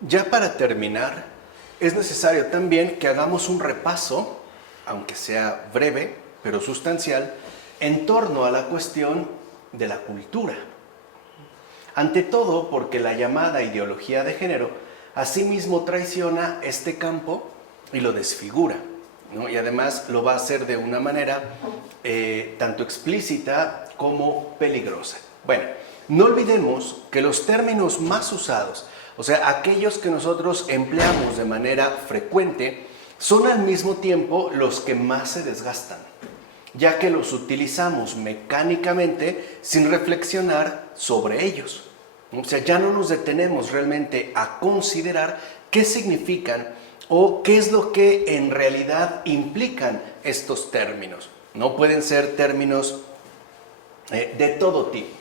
Ya para terminar, es necesario también que hagamos un repaso, aunque sea breve, pero sustancial, en torno a la cuestión de la cultura. Ante todo, porque la llamada ideología de género asimismo traiciona este campo y lo desfigura, ¿no? Y además lo va a hacer de una manera tanto explícita como peligrosa. Bueno, no olvidemos que los términos más usados, o sea, aquellos que nosotros empleamos de manera frecuente, son al mismo tiempo los que más se desgastan, ya que los utilizamos mecánicamente sin reflexionar sobre ellos. O sea, ya no nos detenemos realmente a considerar qué significan o qué es lo que en realidad implican estos términos. No pueden ser términos de todo tipo.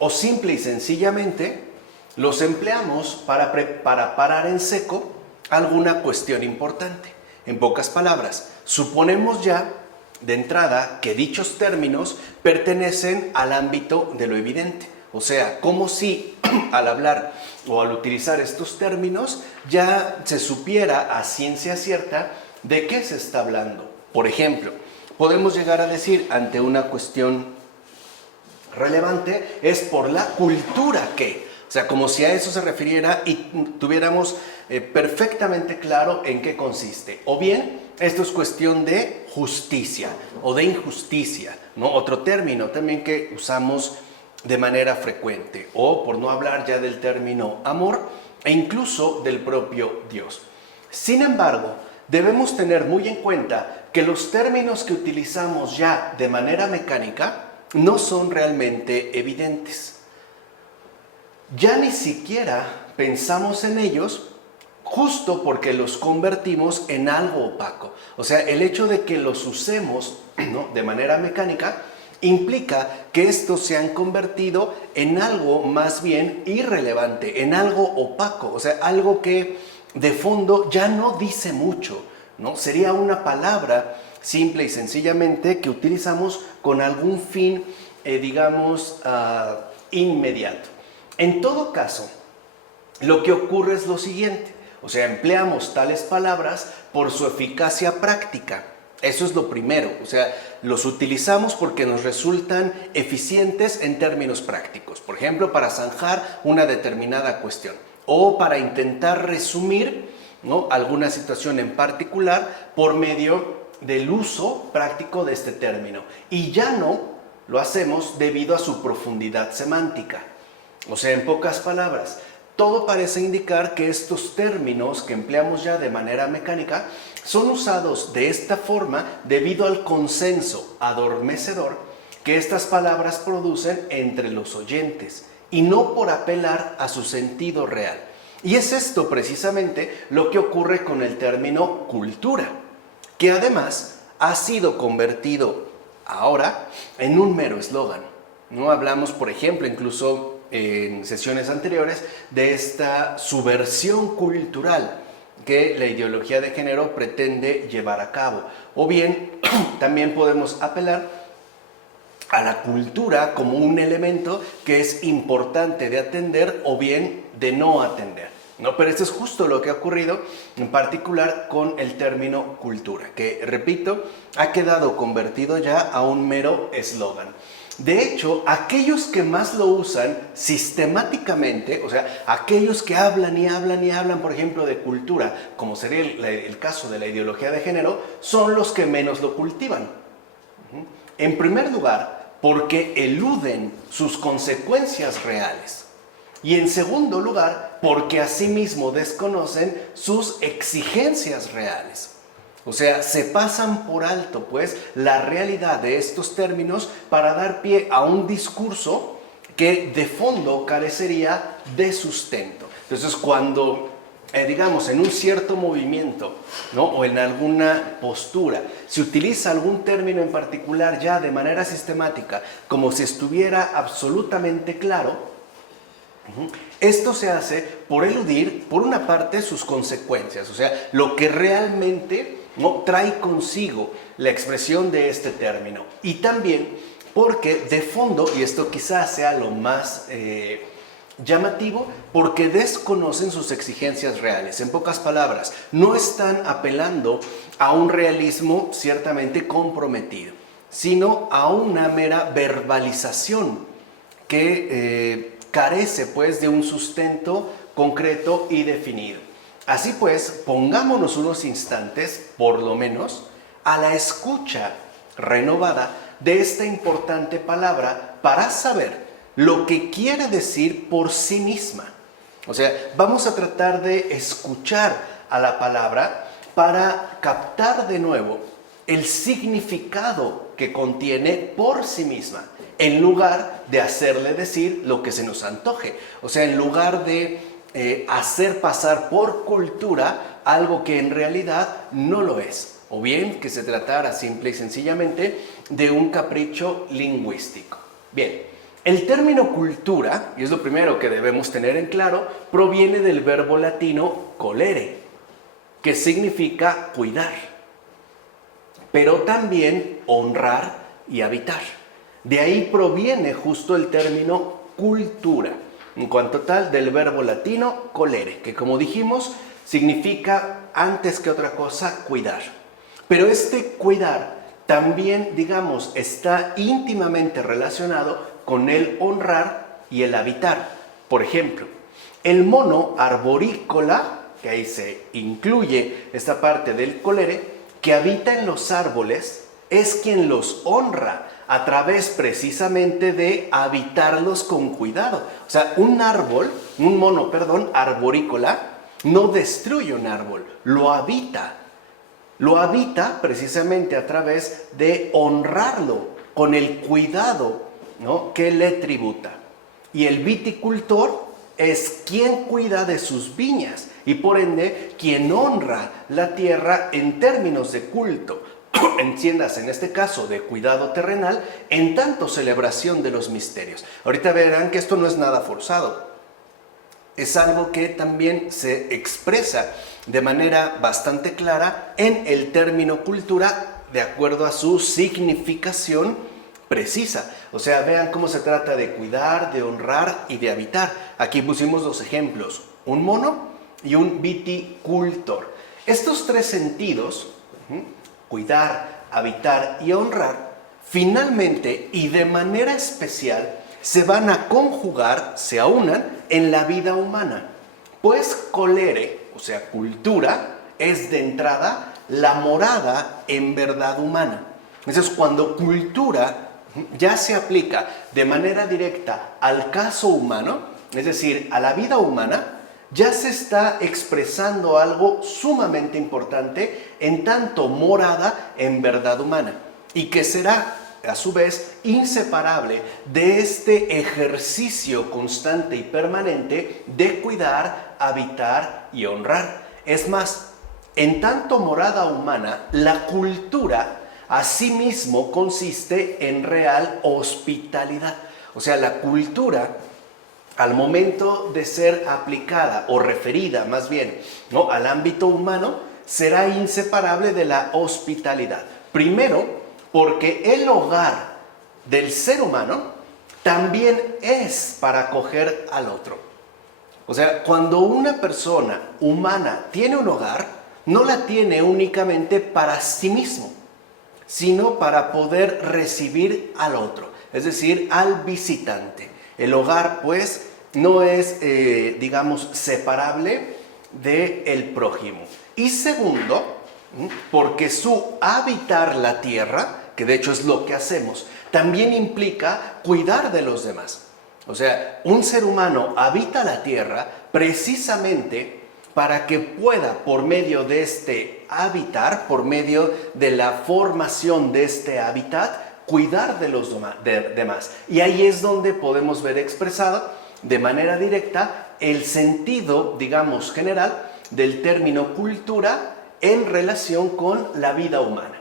O simple y sencillamente los empleamos para parar en seco alguna cuestión importante. En pocas palabras, suponemos ya de entrada que dichos términos pertenecen al ámbito de lo evidente. O sea, como si al hablar o al utilizar estos términos ya se supiera a ciencia cierta de qué se está hablando. Por ejemplo, podemos llegar a decir ante una cuestión relevante es por la cultura que, o sea, como si a eso se refiriera y tuviéramos perfectamente claro en qué consiste. O bien, esto es cuestión de justicia o de injusticia, ¿no? Otro término también que usamos de manera frecuente, o por no hablar ya del término amor e incluso del propio Dios. Sin embargo, debemos tener muy en cuenta que los términos que utilizamos ya de manera mecánica no son realmente evidentes. Ya ni siquiera pensamos en ellos justo porque los convertimos en algo opaco. O sea, el hecho de que los usemos, ¿no?, de manera mecánica implica que estos se han convertido en algo más bien irrelevante, en algo opaco, o sea, algo que de fondo ya no dice mucho, ¿no? Sería una palabra simple y sencillamente que utilizamos con algún fin, inmediato. En todo caso, lo que ocurre es lo siguiente, o sea, empleamos tales palabras por su eficacia práctica. Eso es lo primero, o sea, los utilizamos porque nos resultan eficientes en términos prácticos. Por ejemplo, para zanjar una determinada cuestión o para intentar resumir, ¿no?, alguna situación en particular por medio del uso práctico de este término. Y ya no lo hacemos debido a su profundidad semántica. O sea, en pocas palabras, todo parece indicar que estos términos que empleamos ya de manera mecánica son usados de esta forma debido al consenso adormecedor que estas palabras producen entre los oyentes y no por apelar a su sentido real. Y es esto precisamente lo que ocurre con el término cultura, que además ha sido convertido ahora en un mero eslogan. No hablamos, por ejemplo, incluso en sesiones anteriores, de esta subversión cultural que la ideología de género pretende llevar a cabo. O bien, también podemos apelar a la cultura como un elemento que es importante de atender o bien de no atender, ¿no? Pero esto es justo lo que ha ocurrido en particular con el término cultura, que, repito, ha quedado convertido ya a un mero eslogan. De hecho, aquellos que más lo usan sistemáticamente, o sea, aquellos que hablan y hablan y hablan, por ejemplo, de cultura, como sería el caso de la ideología de género, son los que menos lo cultivan. En primer lugar, porque eluden sus consecuencias reales. Y en segundo lugar, porque asimismo desconocen sus exigencias reales. O sea, se pasan por alto, pues, la realidad de estos términos para dar pie a un discurso que de fondo carecería de sustento. Entonces, cuando, en un cierto movimiento, ¿no?, o en alguna postura, se utiliza algún término en particular ya de manera sistemática, como si estuviera absolutamente claro, esto se hace por eludir, por una parte, sus consecuencias, o sea, lo que realmente, ¿no?, trae consigo la expresión de este término. Y también porque de fondo, y esto quizás sea lo más Llamativo porque desconocen sus exigencias reales. En pocas palabras, no están apelando a un realismo ciertamente comprometido, sino a una mera verbalización que carece pues de un sustento concreto y definido. Así pues, pongámonos unos instantes, por lo menos, a la escucha renovada de esta importante palabra para saber lo que quiere decir por sí misma. O sea, vamos a tratar de escuchar a la palabra para captar de nuevo el significado que contiene por sí misma, en lugar de hacerle decir lo que se nos antoje. O sea, en lugar de hacer pasar por cultura algo que en realidad no lo es. O bien que se tratara simple y sencillamente de un capricho lingüístico. Bien, el término cultura, y es lo primero que debemos tener en claro, proviene del verbo latino colere, que significa cuidar, pero también honrar y habitar. De ahí proviene justo el término cultura, en cuanto tal del verbo latino colere, que como dijimos significa antes que otra cosa cuidar. Pero este cuidar también, digamos, está íntimamente relacionado con el honrar y el habitar. Por ejemplo, el mono arborícola, que ahí se incluye esta parte del colere, que habita en los árboles, es quien los honra a través precisamente de habitarlos con cuidado. O sea, un mono arborícola, no destruye un árbol, lo habita. Lo habita precisamente a través de honrarlo con el cuidado, ¿no?, que le tributa. Y el viticultor es quien cuida de sus viñas y por ende quien honra la tierra en términos de culto, entiendas en este caso de cuidado terrenal, en tanto celebración de los misterios. Ahorita verán que esto no es nada forzado. Es algo que también se expresa de manera bastante clara en el término cultura de acuerdo a su significación precisa. O sea, vean cómo se trata de cuidar, de honrar y de habitar. Aquí pusimos dos ejemplos, un mono y un viticultor. Estos tres sentidos, cuidar, habitar y honrar, finalmente y de manera especial se van a conjugar, se aunan en la vida humana. Pues colere, o sea, cultura, es de entrada la morada en verdad humana. Entonces, cuando cultura ya se aplica de manera directa al caso humano, es decir, a la vida humana, ya se está expresando algo sumamente importante en tanto morada en verdad humana y que será a su vez inseparable de este ejercicio constante y permanente de cuidar, habitar y honrar. Es más, en tanto morada humana, la cultura asimismo consiste en real hospitalidad. O sea, la cultura, al momento de ser aplicada o referida más bien, ¿no?, al ámbito humano, será inseparable de la hospitalidad. Primero, porque el hogar del ser humano también es para acoger al otro. O sea, cuando una persona humana tiene un hogar, no la tiene únicamente para sí mismo, sino para poder recibir al otro, es decir, al visitante. El hogar, pues, no es, digamos, separable del prójimo. Y segundo, porque su habitar la tierra, que de hecho es lo que hacemos, también implica cuidar de los demás. O sea, un ser humano habita la tierra precisamente para que pueda, por medio de este habitar, por medio de la formación de este hábitat, cuidar de los demás. Y ahí es donde podemos ver expresado de manera directa el sentido, digamos, general del término cultura en relación con la vida humana.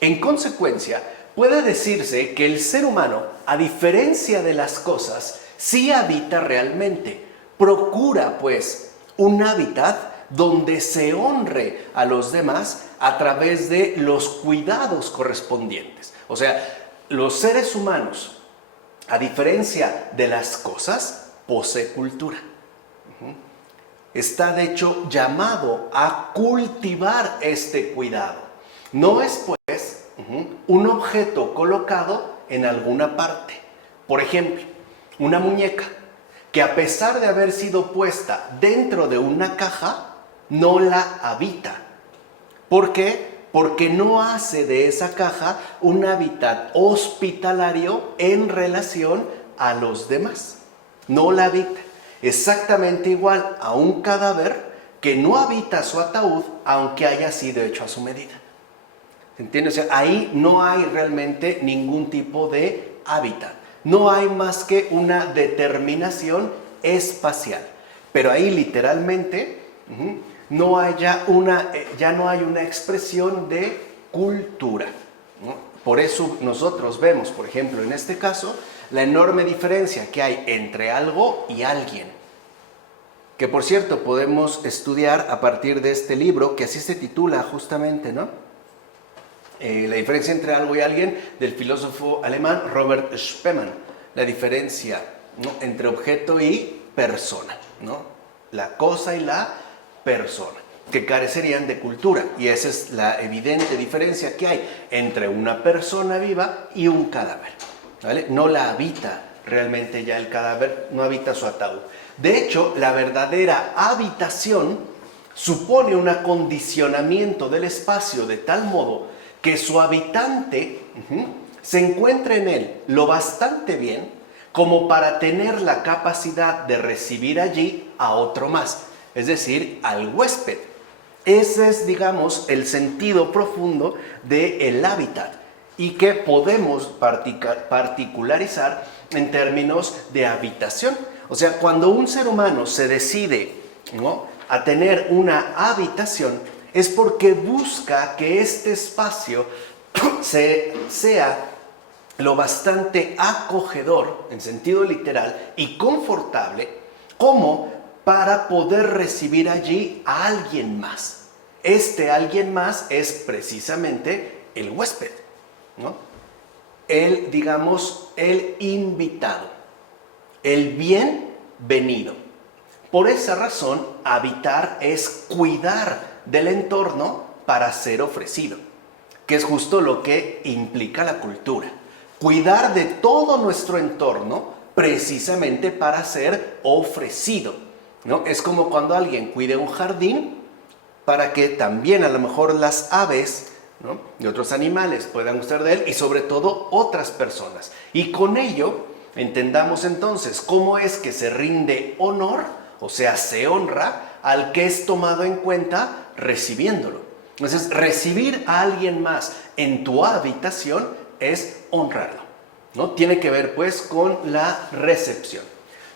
En consecuencia, puede decirse que el ser humano, a diferencia de las cosas, sí habita realmente. Procura, pues, un hábitat donde se honre a los demás a través de los cuidados correspondientes. O sea, los seres humanos, a diferencia de las cosas, posee cultura. Está de hecho llamado a cultivar este cuidado. No es pues un objeto colocado en alguna parte. Por ejemplo, una muñeca que a pesar de haber sido puesta dentro de una caja, no la habita. ¿Por qué? Porque no hace de esa caja un hábitat hospitalario en relación a los demás. No la habita. Exactamente igual a un cadáver que no habita su ataúd aunque haya sido hecho a su medida. ¿Se entiende? O sea, ahí no hay realmente ningún tipo de hábitat. No hay más que una determinación espacial. Pero ahí literalmente ya no hay una expresión de cultura, ¿no? Por eso nosotros vemos, por ejemplo, en este caso, la enorme diferencia que hay entre algo y alguien. Que por cierto podemos estudiar a partir de este libro, que así se titula justamente, ¿no? La diferencia entre algo y alguien, del filósofo alemán Robert Spemann. La diferencia, ¿no?, entre objeto y persona, ¿no? La cosa y la persona, que carecerían de cultura. Y esa es la evidente diferencia que hay entre una persona viva y un cadáver, ¿vale? No la habita realmente ya el cadáver, no habita su ataúd. De hecho, la verdadera habitación supone un acondicionamiento del espacio de tal modo que su habitante se encuentre en él lo bastante bien como para tener la capacidad de recibir allí a otro más, es decir, al huésped. Ese es, digamos, el sentido profundo del hábitat y que podemos particularizar en términos de habitación. O sea, cuando un ser humano se decide, ¿no?, a tener una habitación, es porque busca que este espacio sea lo bastante acogedor, en sentido literal, y confortable, como para poder recibir allí a alguien más. Este alguien más es precisamente el huésped, ¿no? El invitado, el bienvenido. Por esa razón, habitar es cuidar del entorno para ser ofrecido, que es justo lo que implica la cultura. Cuidar de todo nuestro entorno precisamente para ser ofrecido, ¿no? Es como cuando alguien cuida un jardín para que también a lo mejor las aves, ¿no?, y otros animales puedan gustar de él, y sobre todo otras personas. Y con ello entendamos entonces cómo es que se rinde honor, o sea, se honra al que es tomado en cuenta recibiéndolo. Entonces, recibir a alguien más en tu habitación es honrarlo, ¿no? Tiene que ver pues con la recepción.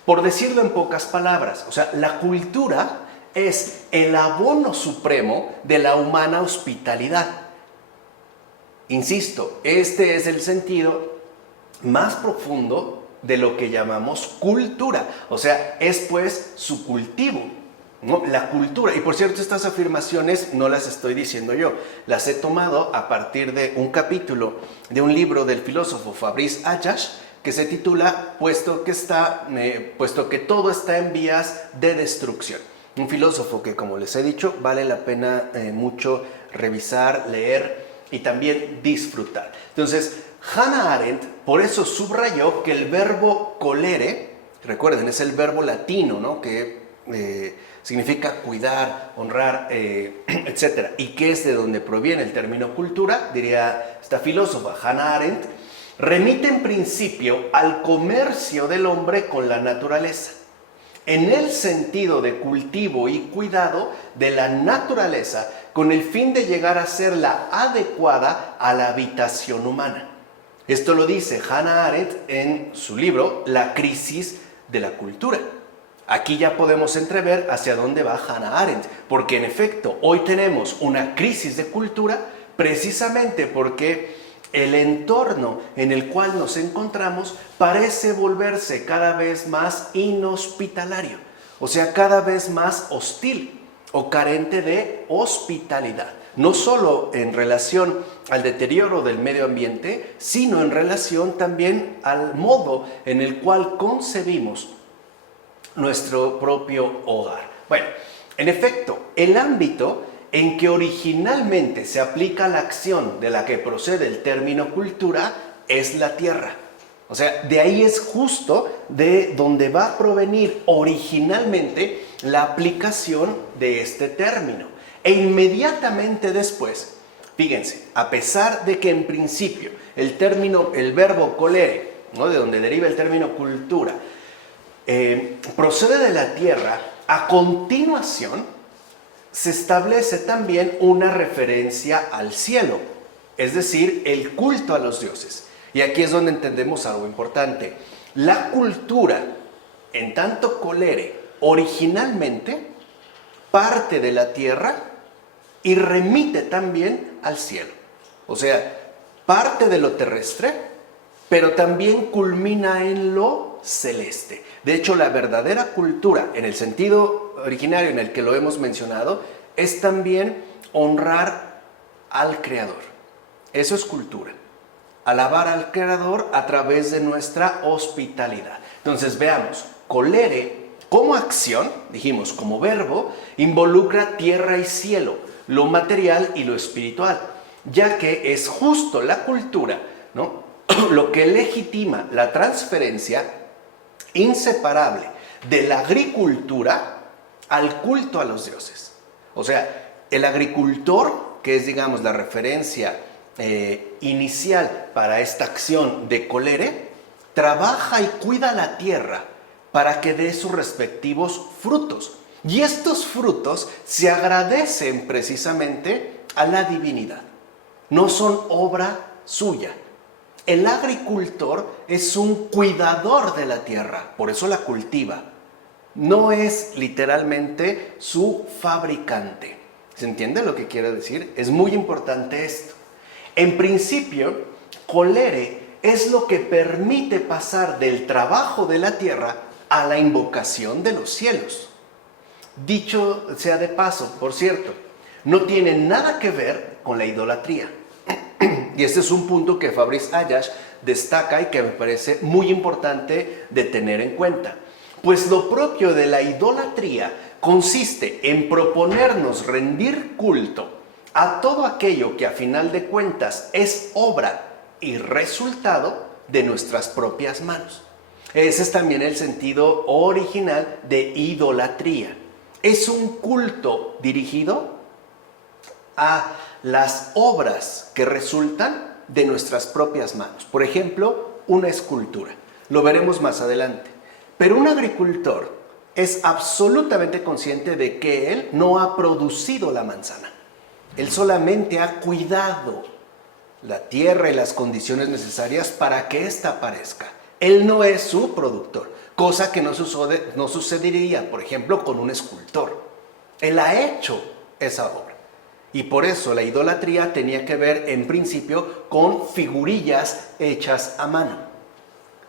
Por decirlo en pocas palabras, o sea, la cultura es el abono supremo de la humana hospitalidad. Insisto, este es el sentido más profundo de lo que llamamos cultura. O sea, es pues su cultivo, ¿no? La cultura. Y por cierto, estas afirmaciones no las estoy diciendo yo. Las he tomado a partir de un capítulo de un libro del filósofo Fabrice Ayash que se titula Puesto que todo está en vías de destrucción. Un filósofo que, como les he dicho, vale la pena mucho revisar, leer y también disfrutar. Entonces, Hannah Arendt por eso subrayó que el verbo colere, recuerden, es el verbo latino, ¿no?, que significa cuidar, honrar, etc. Y que es de donde proviene el término cultura, diría esta filósofa Hannah Arendt, remite en principio al comercio del hombre con la naturaleza, en el sentido de cultivo y cuidado de la naturaleza, con el fin de llegar a ser la adecuada a la habitación humana. Esto lo dice Hannah Arendt en su libro La crisis de la cultura. Aquí ya podemos entrever hacia dónde va Hannah Arendt, porque en efecto hoy tenemos una crisis de cultura precisamente porque el entorno en el cual nos encontramos parece volverse cada vez más inhospitalario, o sea, cada vez más hostil o carente de hospitalidad. No solo en relación al deterioro del medio ambiente, sino en relación también al modo en el cual concebimos nuestro propio hogar. Bueno, en efecto, el ámbito en que originalmente se aplica la acción de la que procede el término cultura es la tierra. O sea, de ahí es justo de donde va a provenir originalmente la aplicación de este término. E inmediatamente después, fíjense, a pesar de que en principio el verbo colere, ¿no?, de donde deriva el término cultura, procede de la tierra, a continuación se establece también una referencia al cielo, es decir, el culto a los dioses. Y aquí es donde entendemos algo importante. La cultura, en tanto colere, originalmente parte de la tierra y remite también al cielo. O sea, parte de lo terrestre, pero también culmina en lo celeste. De hecho, la verdadera cultura, en el sentido originario en el que lo hemos mencionado, es también honrar al Creador. Eso es cultura. Alabar al Creador a través de nuestra hospitalidad. Entonces, veamos, colere como acción, dijimos, como verbo, involucra tierra y cielo, lo material y lo espiritual, ya que es justo la cultura, ¿no?, lo que legitima la transferencia inseparable de la agricultura al culto a los dioses. O sea, el agricultor, que es, digamos, la referencia inicial para esta acción de colere, trabaja y cuida la tierra para que dé sus respectivos frutos. Y estos frutos se agradecen precisamente a la divinidad. No son obra suya. El agricultor es un cuidador de la tierra, por eso la cultiva. No es literalmente su fabricante. ¿Se entiende lo que quiero decir? Es muy importante esto. En principio, colere es lo que permite pasar del trabajo de la tierra a la invocación de los cielos. Dicho sea de paso, por cierto, no tiene nada que ver con la idolatría. Y este es un punto que Fabrice Ayash destaca y que me parece muy importante de tener en cuenta. Pues lo propio de la idolatría consiste en proponernos rendir culto a todo aquello que a final de cuentas es obra y resultado de nuestras propias manos. Ese es también el sentido original de idolatría. Es un culto dirigido a las obras que resultan de nuestras propias manos. Por ejemplo, una escultura. Lo veremos más adelante. Pero un agricultor es absolutamente consciente de que él no ha producido la manzana. Él solamente ha cuidado la tierra y las condiciones necesarias para que ésta aparezca. Él no es su productor, cosa que no sucedería, por ejemplo, con un escultor. Él ha hecho esa obra. Y por eso la idolatría tenía que ver, en principio, con figurillas hechas a mano.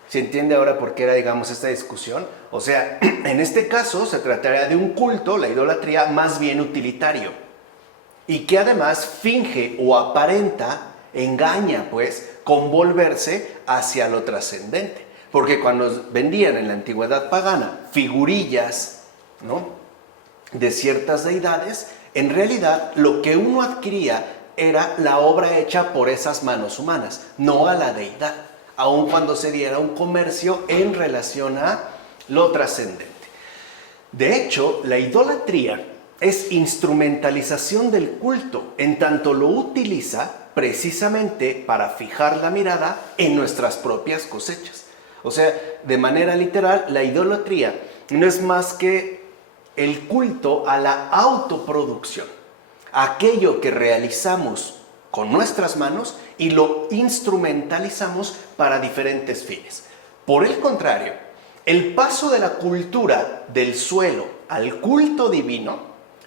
¿Se entiende ahora por qué era, digamos, esta discusión? O sea, en este caso se trataría de un culto, la idolatría, más bien utilitario. Y que además finge o aparenta, engaña, pues, con volverse hacia lo trascendente. Porque cuando vendían en la antigüedad pagana figurillas, ¿no?, de ciertas deidades, en realidad lo que uno adquiría era la obra hecha por esas manos humanas, no a la deidad, aun cuando se diera un comercio en relación a lo trascendente. De hecho, la idolatría es instrumentalización del culto, en tanto lo utiliza precisamente para fijar la mirada en nuestras propias cosechas. O sea, de manera literal, la idolatría no es más que el culto a la autoproducción, aquello que realizamos con nuestras manos y lo instrumentalizamos para diferentes fines. Por el contrario, el paso de la cultura del suelo al culto divino,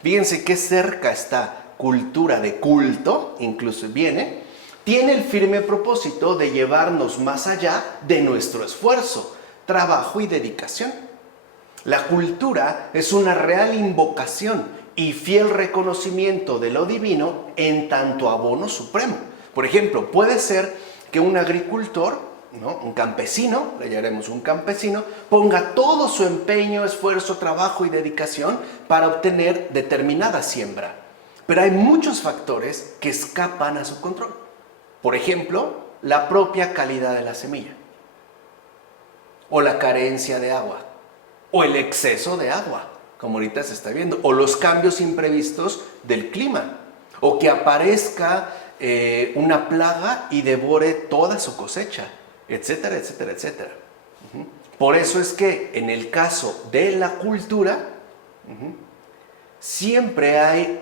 fíjense qué cerca está cultura de culto, incluso tiene el firme propósito de llevarnos más allá de nuestro esfuerzo, trabajo y dedicación. La cultura es una real invocación y fiel reconocimiento de lo divino en tanto abono supremo. Por ejemplo, puede ser que un agricultor ¿no? Un campesino, le llamaremos un campesino, ponga todo su empeño, esfuerzo, trabajo y dedicación para obtener determinada siembra. Pero hay muchos factores que escapan a su control. Por ejemplo, la propia calidad de la semilla, o la carencia de agua, o el exceso de agua, como ahorita se está viendo, o los cambios imprevistos del clima, o que aparezca una plaga y devore toda su cosecha, etcétera, etcétera, etcétera. Por eso es que en el caso de la cultura, siempre hay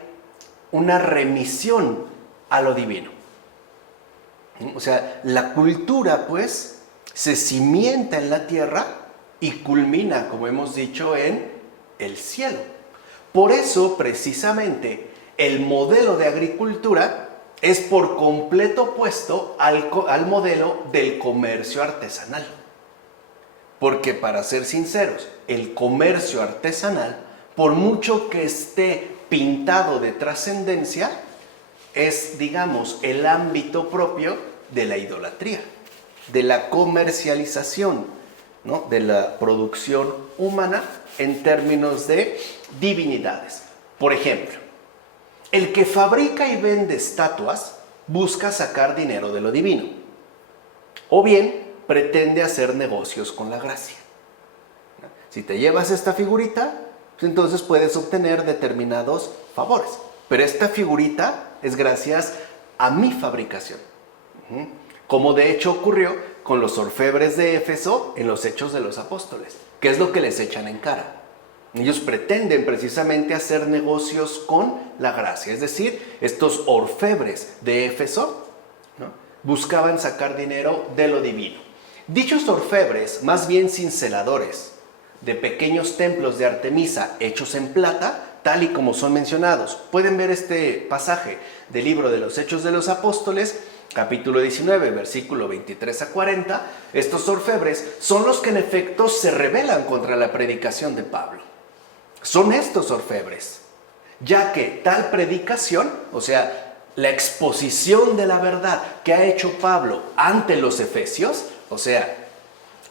una remisión a lo divino. O sea, la cultura, pues, se cimienta en la tierra y culmina, como hemos dicho, en el cielo. Por eso, precisamente, el modelo de agricultura es por completo opuesto al modelo del comercio artesanal. Porque, para ser sinceros, el comercio artesanal, por mucho que esté pintado de trascendencia, es, digamos, el ámbito propio de la idolatría, de la comercialización, ¿no? De la producción humana en términos de divinidades. Por ejemplo, el que fabrica y vende estatuas busca sacar dinero de lo divino, o bien pretende hacer negocios con la gracia. Si te llevas esta figurita, pues entonces puedes obtener determinados favores. Pero esta figurita es gracias a mi fabricación. Como de hecho ocurrió con los orfebres de Éfeso en los Hechos de los Apóstoles. ¿Qué es lo que les echan en cara? Ellos pretenden precisamente hacer negocios con la gracia. Es decir, estos orfebres de Éfeso, ¿no?, buscaban sacar dinero de lo divino. Dichos orfebres, más bien cinceladores de pequeños templos de Artemisa hechos en plata, tal y como son mencionados. Pueden ver este pasaje del libro de los Hechos de los Apóstoles, capítulo 19, versículo 23 a 40. Estos orfebres son los que en efecto se rebelan contra la predicación de Pablo. Son estos orfebres, ya que tal predicación, o sea, la exposición de la verdad que ha hecho Pablo ante los efesios, o sea,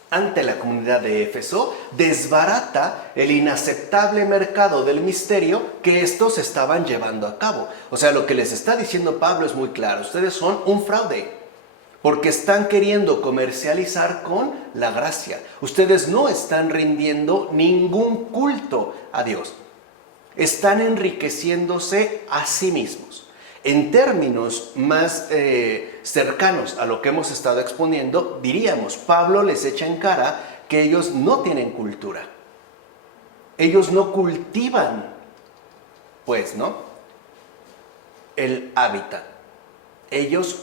ante la comunidad de Éfeso, desbarata el inaceptable mercado del misterio que estos estaban llevando a cabo. O sea, lo que les está diciendo Pablo es muy claro: ustedes son un fraude, porque están queriendo comercializar con la gracia. Ustedes no están rindiendo ningún culto a Dios. Están enriqueciéndose a sí mismos. En términos más cercanos a lo que hemos estado exponiendo, diríamos, Pablo les echa en cara que ellos no tienen cultura. Ellos no cultivan, pues, ¿no?, el hábitat. Ellos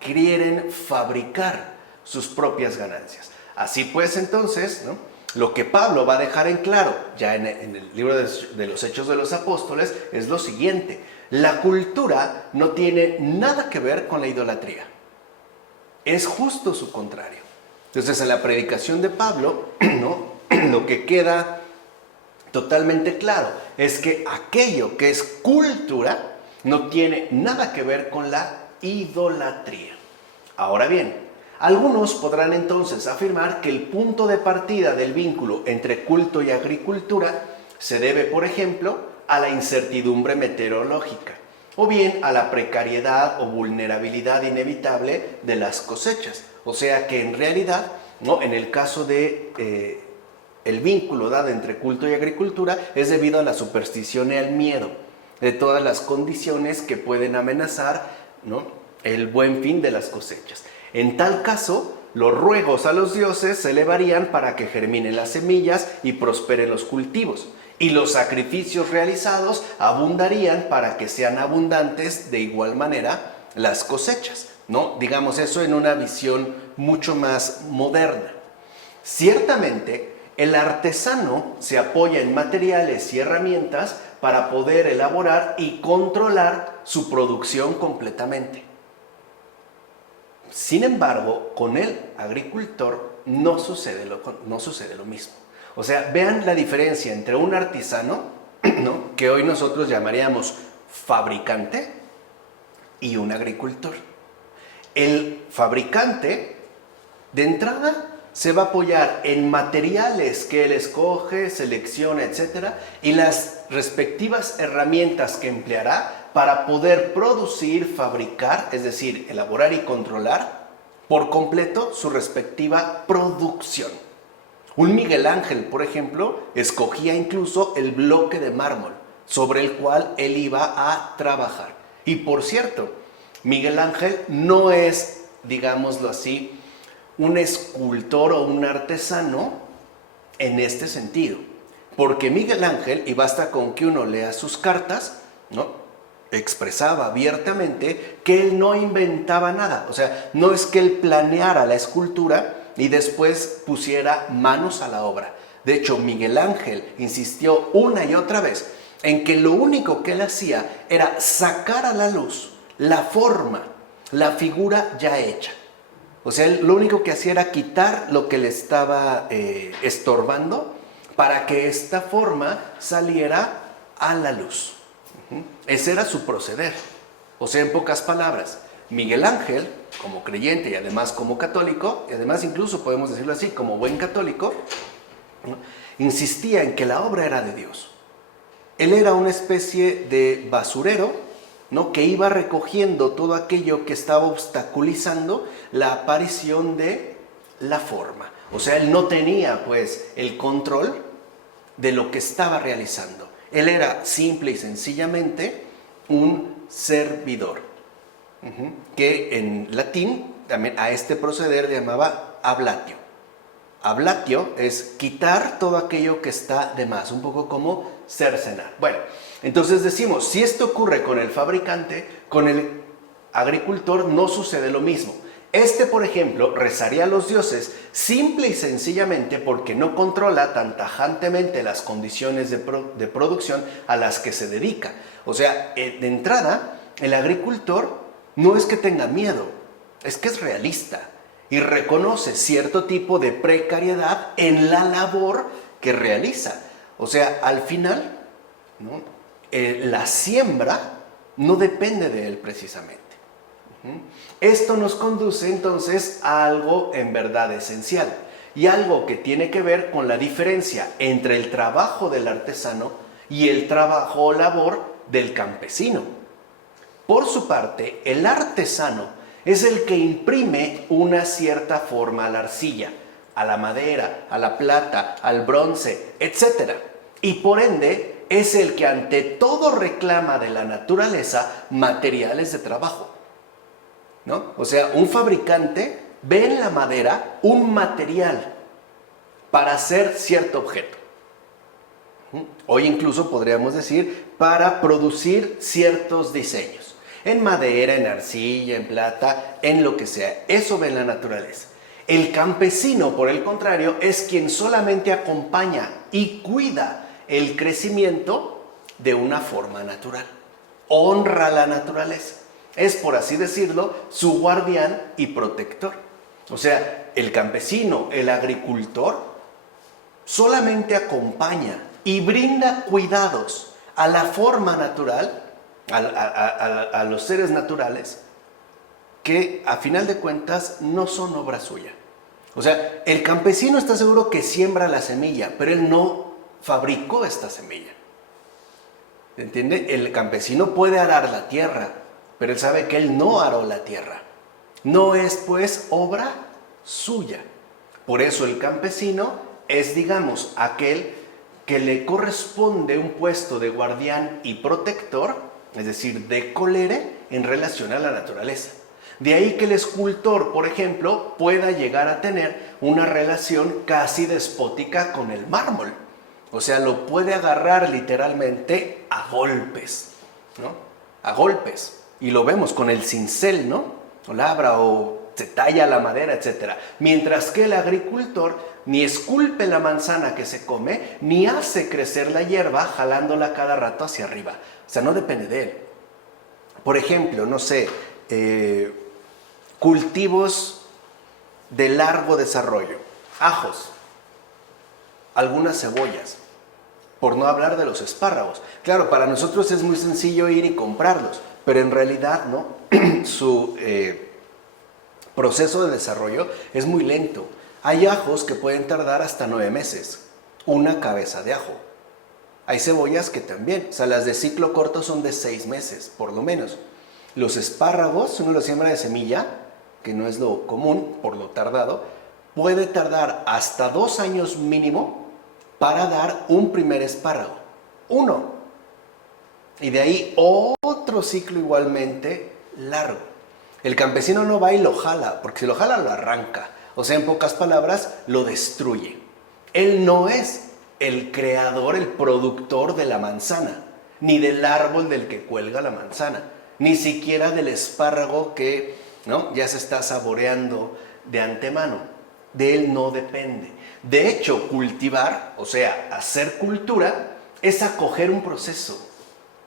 quieren fabricar sus propias ganancias. Así pues, entonces, ¿no?, lo que Pablo va a dejar en claro ya en el libro de los Hechos de los Apóstoles es lo siguiente: la cultura no tiene nada que ver con la idolatría. Es justo su contrario. Entonces, en la predicación de Pablo, ¿no?, lo que queda totalmente claro es que aquello que es cultura no tiene nada que ver con la idolatría. Ahora bien, algunos podrán entonces afirmar que el punto de partida del vínculo entre culto y agricultura se debe, por ejemplo, a la incertidumbre meteorológica, o bien a la precariedad o vulnerabilidad inevitable de las cosechas. O sea que en realidad, ¿no?, en el caso de el vínculo dado entre culto y agricultura es debido a la superstición y al miedo de todas las condiciones que pueden amenazar, ¿no?, el buen fin de las cosechas. En tal caso, los ruegos a los dioses se elevarían para que germinen las semillas y prosperen los cultivos, y los sacrificios realizados abundarían para que sean abundantes de igual manera las cosechas, ¿no? Digamos eso en una visión mucho más moderna. Ciertamente, el artesano se apoya en materiales y herramientas para poder elaborar y controlar su producción completamente. Sin embargo, con el agricultor no sucede lo mismo. O sea, vean la diferencia entre un artesano, ¿no?, que hoy nosotros llamaríamos fabricante, y un agricultor. El fabricante De entrada, se va a apoyar en materiales que él escoge, selecciona, etcétera, y las respectivas herramientas que empleará para poder producir, fabricar, es decir, elaborar y controlar por completo su respectiva producción. Un Miguel Ángel, por ejemplo, escogía incluso el bloque de mármol sobre el cual él iba a trabajar. Y por cierto, Miguel Ángel no es, digámoslo así, un escultor o un artesano en este sentido. Porque Miguel Ángel, y basta con que uno lea sus cartas, ¿no?, expresaba abiertamente que él no inventaba nada. O sea, no es que él planeara la escultura y después pusiera manos a la obra. De hecho, Miguel Ángel insistió una y otra vez en que lo único que él hacía era sacar a la luz la forma, la figura ya hecha. O sea, él lo único que hacía era quitar lo que le estaba estorbando para que esta forma saliera a la luz. Ese era su proceder. O sea, en pocas palabras, Miguel Ángel, como creyente y además como católico, y además incluso podemos decirlo así, como buen católico, ¿no?, insistía en que la obra era de Dios. Él era una especie de basurero, ¿no?, que iba recogiendo todo aquello que estaba obstaculizando la aparición de la forma. O sea, él no tenía, pues, el control de lo que estaba realizando. Él era simple y sencillamente un servidor, que en latín también a este proceder le llamaba ablatio. Ablatio es quitar todo aquello que está de más, un poco como cercenar. Bueno, entonces decimos, si esto ocurre con el fabricante, con el agricultor no sucede lo mismo. Este, por ejemplo, rezaría a los dioses simple y sencillamente porque no controla tan tajantemente las condiciones de producción a las que se dedica. O sea, de entrada, el agricultor no es que tenga miedo, es que es realista y reconoce cierto tipo de precariedad en la labor que realiza. O sea, al final, ¿no?, la siembra no depende de él precisamente. Esto nos conduce entonces a algo en verdad esencial y algo que tiene que ver con la diferencia entre el trabajo del artesano y el trabajo o labor del campesino. Por su parte, el artesano es el que imprime una cierta forma a la arcilla, a la madera, a la plata, al bronce, etc. Y por ende es el que ante todo reclama de la naturaleza materiales de trabajo, ¿no? O sea, un fabricante ve en la madera un material para hacer cierto objeto. Hoy incluso podríamos decir para producir ciertos diseños. En madera, en arcilla, en plata, en lo que sea. Eso ve en la naturaleza. El campesino, por el contrario, es quien solamente acompaña y cuida el crecimiento de una forma natural. Honra la naturaleza. Es, por así decirlo, su guardián y protector. O sea, el campesino, el agricultor, solamente acompaña y brinda cuidados a la forma natural, a los seres naturales, que a final de cuentas no son obra suya. O sea, el campesino está seguro que siembra la semilla, pero él no fabricó esta semilla. ¿Entiende? El campesino puede arar la tierra, pero él sabe que él no aró la tierra. No es, pues, obra suya. Por eso el campesino es, digamos, aquel que le corresponde un puesto de guardián y protector, es decir, de colere en relación a la naturaleza. De ahí que el escultor, por ejemplo, pueda llegar a tener una relación casi despótica con el mármol. O sea, lo puede agarrar literalmente a golpes, ¿no? A golpes. Y lo vemos con el cincel, ¿no? O labra o se talla la madera, etc. Mientras que el agricultor ni esculpe la manzana que se come, ni hace crecer la hierba jalándola cada rato hacia arriba. O sea, no depende de él. Por ejemplo, no sé, cultivos de largo desarrollo, ajos, algunas cebollas, por no hablar de los espárragos. Claro, para nosotros es muy sencillo ir y comprarlos, pero en realidad, ¿no? Su proceso de desarrollo es muy lento. Hay ajos que pueden tardar hasta 9 meses, una cabeza de ajo. Hay cebollas que también, o sea, las de ciclo corto son de 6 meses, por lo menos. Los espárragos, uno los siembra de semilla, que no es lo común, por lo tardado, puede tardar hasta 2 años mínimo para dar un primer espárrago. Uno. Y de ahí otro ciclo igualmente largo. El campesino no va y lo jala, porque si lo jala lo arranca. O sea, en pocas palabras, lo destruye. Él no es el creador, el productor de la manzana, ni del árbol del que cuelga la manzana, ni siquiera del espárrago que, ¿no?, ya se está saboreando de antemano. De él no depende. De hecho, cultivar, o sea, hacer cultura, es acoger un proceso.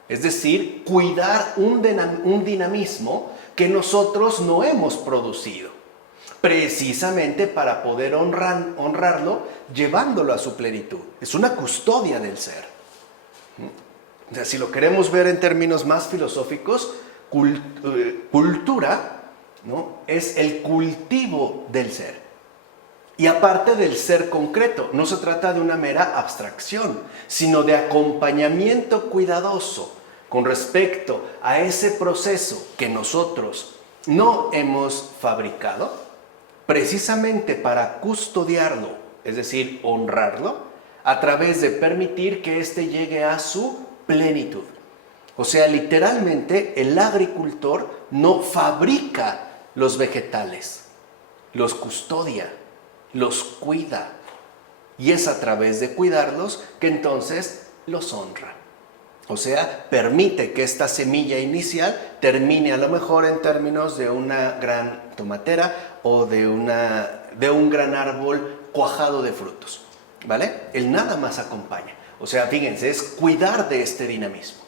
Es decir, cuidar un dinamismo que nosotros no hemos producido, precisamente para poder honrarlo, llevándolo a su plenitud. Es una custodia del ser. O sea, si lo queremos ver en términos más filosóficos, cultura, ¿no?, es el cultivo del ser. Y aparte del ser concreto, no se trata de una mera abstracción, sino de acompañamiento cuidadoso con respecto a ese proceso que nosotros no hemos fabricado, precisamente para custodiarlo, es decir, honrarlo, a través de permitir que éste llegue a su plenitud. O sea, literalmente el agricultor no fabrica los vegetales, los custodia, los cuida. Y es a través de cuidarlos que entonces los honra. O sea, permite que esta semilla inicial termine a lo mejor en términos de una gran tomatera o de un gran árbol cuajado de frutos, ¿vale? Él nada más acompaña. O sea, fíjense, es cuidar de este dinamismo.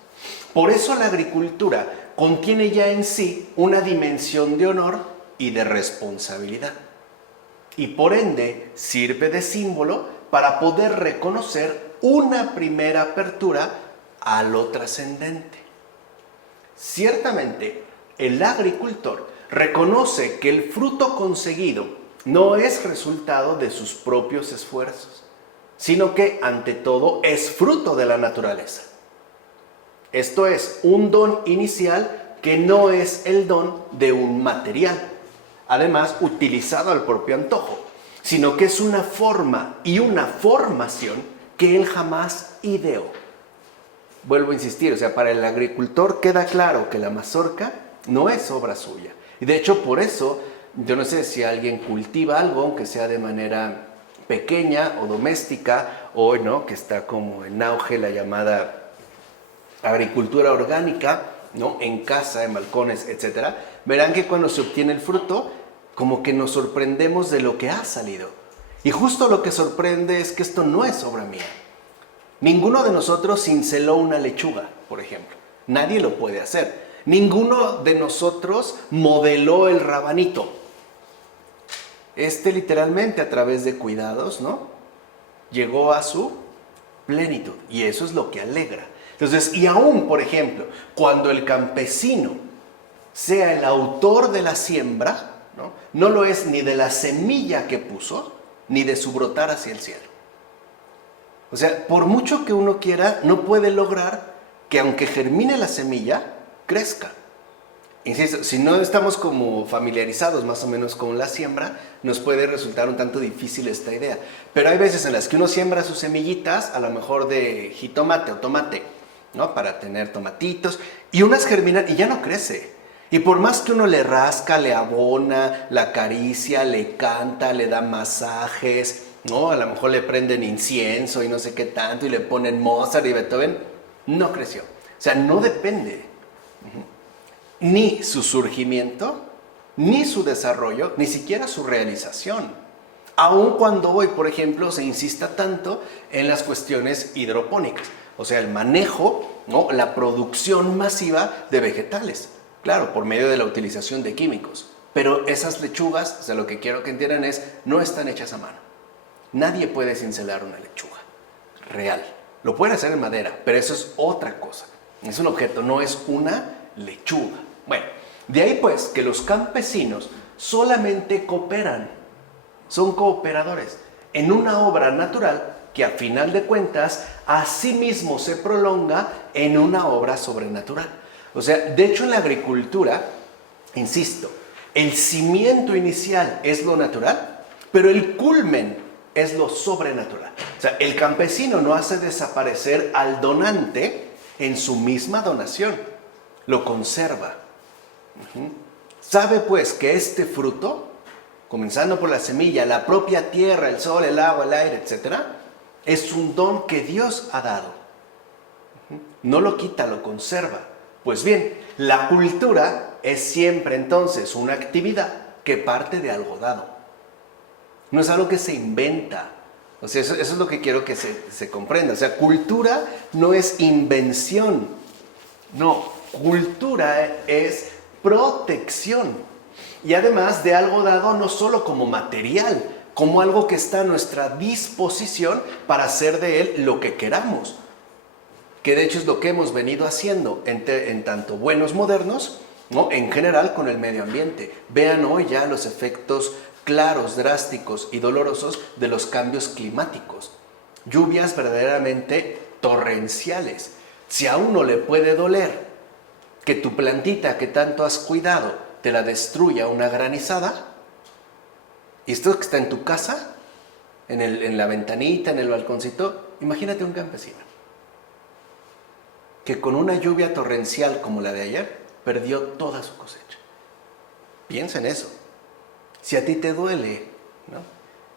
Por eso la agricultura contiene ya en sí una dimensión de honor y de responsabilidad. Y por ende sirve de símbolo para poder reconocer una primera apertura a lo trascendente. Ciertamente, el agricultor reconoce que el fruto conseguido no es resultado de sus propios esfuerzos, sino que, ante todo, es fruto de la naturaleza. Esto es un don inicial que no es el don de un material, además utilizado al propio antojo, sino que es una forma y una formación que él jamás ideó. Vuelvo a insistir, o sea, para el agricultor queda claro que la mazorca no es obra suya. Y de hecho, por eso, yo no sé si alguien cultiva algo, aunque sea de manera pequeña o doméstica, hoy, ¿no?, que está como en auge la llamada agricultura orgánica, ¿no?, en casa, en balcones, etc. Verán que cuando se obtiene el fruto, como que nos sorprendemos de lo que ha salido. Y justo lo que sorprende es que esto no es obra mía. Ninguno de nosotros cinceló una lechuga, por ejemplo. Nadie lo puede hacer. Ninguno de nosotros modeló el rabanito. Literalmente a través de cuidados, ¿no?, llegó a su plenitud. Y eso es lo que alegra. Entonces, y aún, por ejemplo, cuando el campesino sea el autor de la siembra, no lo es ni de la semilla que puso, ni de su brotar hacia el cielo. O sea, por mucho que uno quiera, no puede lograr que aunque germine la semilla, crezca. Insisto, si no estamos como familiarizados más o menos con la siembra, nos puede resultar un tanto difícil esta idea. Pero hay veces en las que uno siembra sus semillitas, a lo mejor de jitomate o tomate, ¿no?, para tener tomatitos, y unas germinan y ya no crece. Y por más que uno le rasca, le abona, la acaricia, le canta, le da masajes, ¿no?, a lo mejor le prenden incienso y no sé qué tanto, y le ponen Mozart y Beethoven, no creció. O sea, no depende ni su surgimiento, ni su desarrollo, ni siquiera su realización. Aun cuando hoy, por ejemplo, se insista tanto en las cuestiones hidropónicas, o sea, el manejo, ¿no?, la producción masiva de vegetales. Claro, por medio de la utilización de químicos. Pero esas lechugas, o sea, lo que quiero que entiendan es, no están hechas a mano. Nadie puede cincelar una lechuga real. Lo pueden hacer en madera, pero eso es otra cosa. Es un objeto, no es una lechuga. Bueno, de ahí pues que los campesinos solamente cooperan, son cooperadores en una obra natural que a final de cuentas a sí mismo se prolonga en una obra sobrenatural. O sea, de hecho en la agricultura, insisto, el cimiento inicial es lo natural, pero el culmen es lo sobrenatural. O sea, el campesino no hace desaparecer al donante en su misma donación, lo conserva. Sabe pues que este fruto, comenzando por la semilla, la propia tierra, el sol, el agua, el aire, etc., es un don que Dios ha dado. No lo quita, lo conserva. Pues bien, la cultura es siempre entonces una actividad que parte de algo dado. No es algo que se inventa. O sea, eso es lo que quiero que se comprenda. O sea, cultura no es invención. No, cultura es protección. Y además de algo dado no solo como material, como algo que está a nuestra disposición para hacer de él lo que queramos. Que de hecho es lo que hemos venido haciendo en tanto buenos modernos, ¿no? En general con el medio ambiente. Vean hoy ya los efectos claros, drásticos y dolorosos de los cambios climáticos. Lluvias verdaderamente torrenciales. Si a uno le puede doler que tu plantita que tanto has cuidado te la destruya una granizada, y esto que está en tu casa, en la ventanita, en el balconcito, imagínate un campesino que con una lluvia torrencial como la de ayer perdió toda su cosecha. Piensa en eso. Si a ti te duele, ¿no?,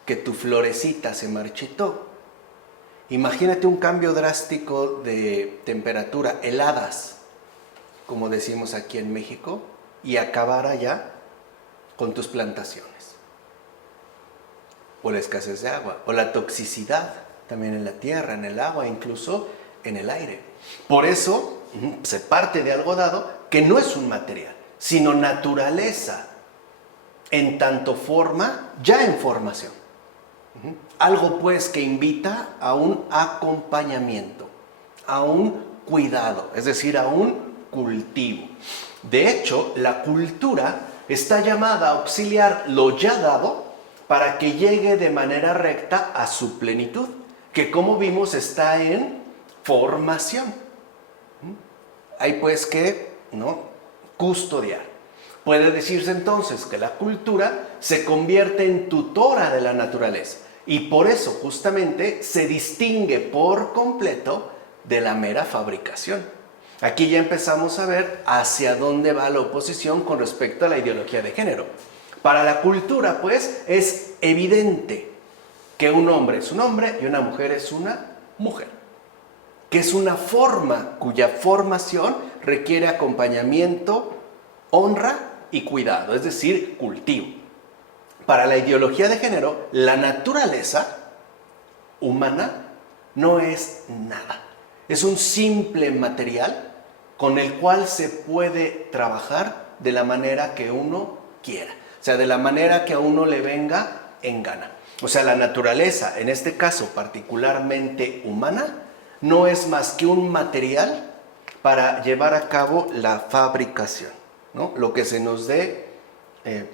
que tu florecita se marchitó, imagínate un cambio drástico de temperatura, heladas, como decimos aquí en México, y acabar allá con tus plantaciones. O la escasez de agua, o la toxicidad también en la tierra, en el agua, incluso en el aire. Por eso se parte de algo dado que no es un material, sino naturaleza, en tanto forma, ya en formación. Algo pues que invita a un acompañamiento, a un cuidado, es decir, a un cultivo. De hecho, la cultura está llamada a auxiliar lo ya dado para que llegue de manera recta a su plenitud, que como vimos está en formación. Hay pues que, ¿no?, custodiar. Puede decirse entonces que la cultura se convierte en tutora de la naturaleza y por eso justamente se distingue por completo de la mera fabricación. Aquí ya empezamos a ver hacia dónde va la oposición con respecto a la ideología de género. Para la cultura, pues, es evidente que un hombre es un hombre y una mujer es una mujer, que es una forma cuya formación requiere acompañamiento, honra y cuidado, es decir, cultivo. Para la ideología de género, la naturaleza humana no es nada. Es un simple material con el cual se puede trabajar de la manera que uno quiera. O sea, de la manera que a uno le venga en gana. O sea, la naturaleza, en este caso particularmente humana, no es más que un material para llevar a cabo la fabricación, ¿no?, lo que se nos dé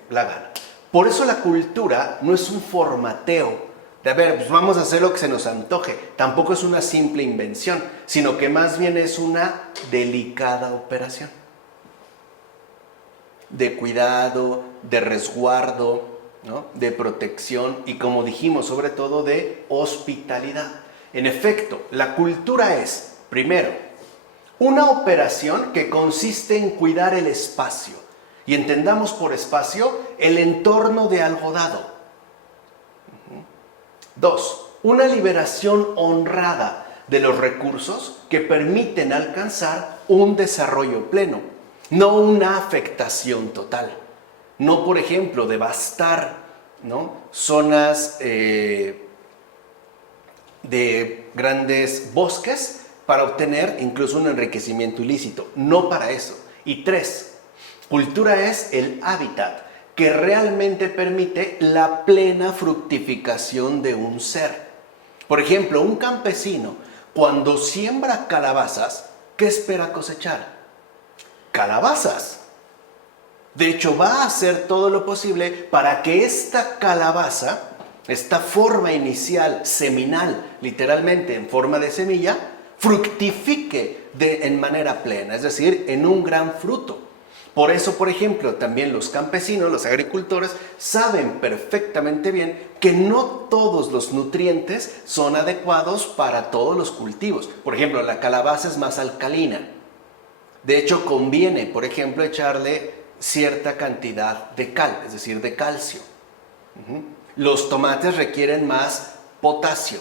la gana. Por eso la cultura no es un formateo de, a ver, pues vamos a hacer lo que se nos antoje. Tampoco es una simple invención, sino que más bien es una delicada operación de cuidado, de resguardo, ¿no?, de protección y, como dijimos, sobre todo de hospitalidad. En efecto, la cultura es, primero, una operación que consiste en cuidar el espacio. Y entendamos por espacio el entorno de algo dado. 2. Una liberación honrada de los recursos que permiten alcanzar un desarrollo pleno, no una afectación total. No, por ejemplo, devastar, ¿no?, zonas de grandes bosques para obtener incluso un enriquecimiento ilícito. No para eso. Y 3. Cultura es el hábitat que realmente permite la plena fructificación de un ser. Por ejemplo, un campesino, cuando siembra calabazas, ¿qué espera cosechar? Calabazas. De hecho, va a hacer todo lo posible para que esta calabaza, esta forma inicial, seminal, literalmente en forma de semilla, fructifique en manera plena, es decir, en un gran fruto. Por eso, por ejemplo, también los campesinos, los agricultores, saben perfectamente bien que no todos los nutrientes son adecuados para todos los cultivos. Por ejemplo, la calabaza es más alcalina. De hecho, conviene, por ejemplo, echarle cierta cantidad de cal, es decir, de calcio. Los tomates requieren más potasio.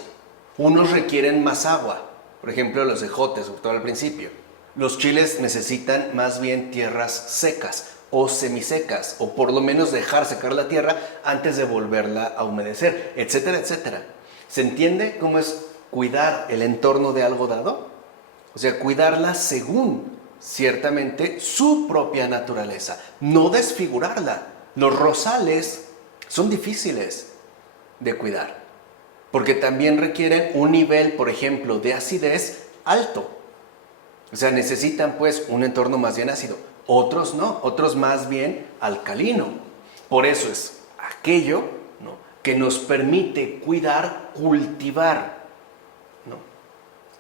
Unos requieren más agua. Por ejemplo, los ejotes, sobre todo al principio. Los chiles necesitan más bien tierras secas o semisecas, o por lo menos dejar secar la tierra antes de volverla a humedecer, etcétera, etcétera. ¿Se entiende cómo es cuidar el entorno de algo dado? O sea, cuidarla según, ciertamente, su propia naturaleza, no desfigurarla. Los rosales son difíciles de cuidar, porque también requieren un nivel, por ejemplo, de acidez alto. O sea, necesitan pues un entorno más bien ácido. Otros no, otros más bien alcalino. Por eso es aquello, ¿no?, que nos permite cuidar, cultivar, ¿no?,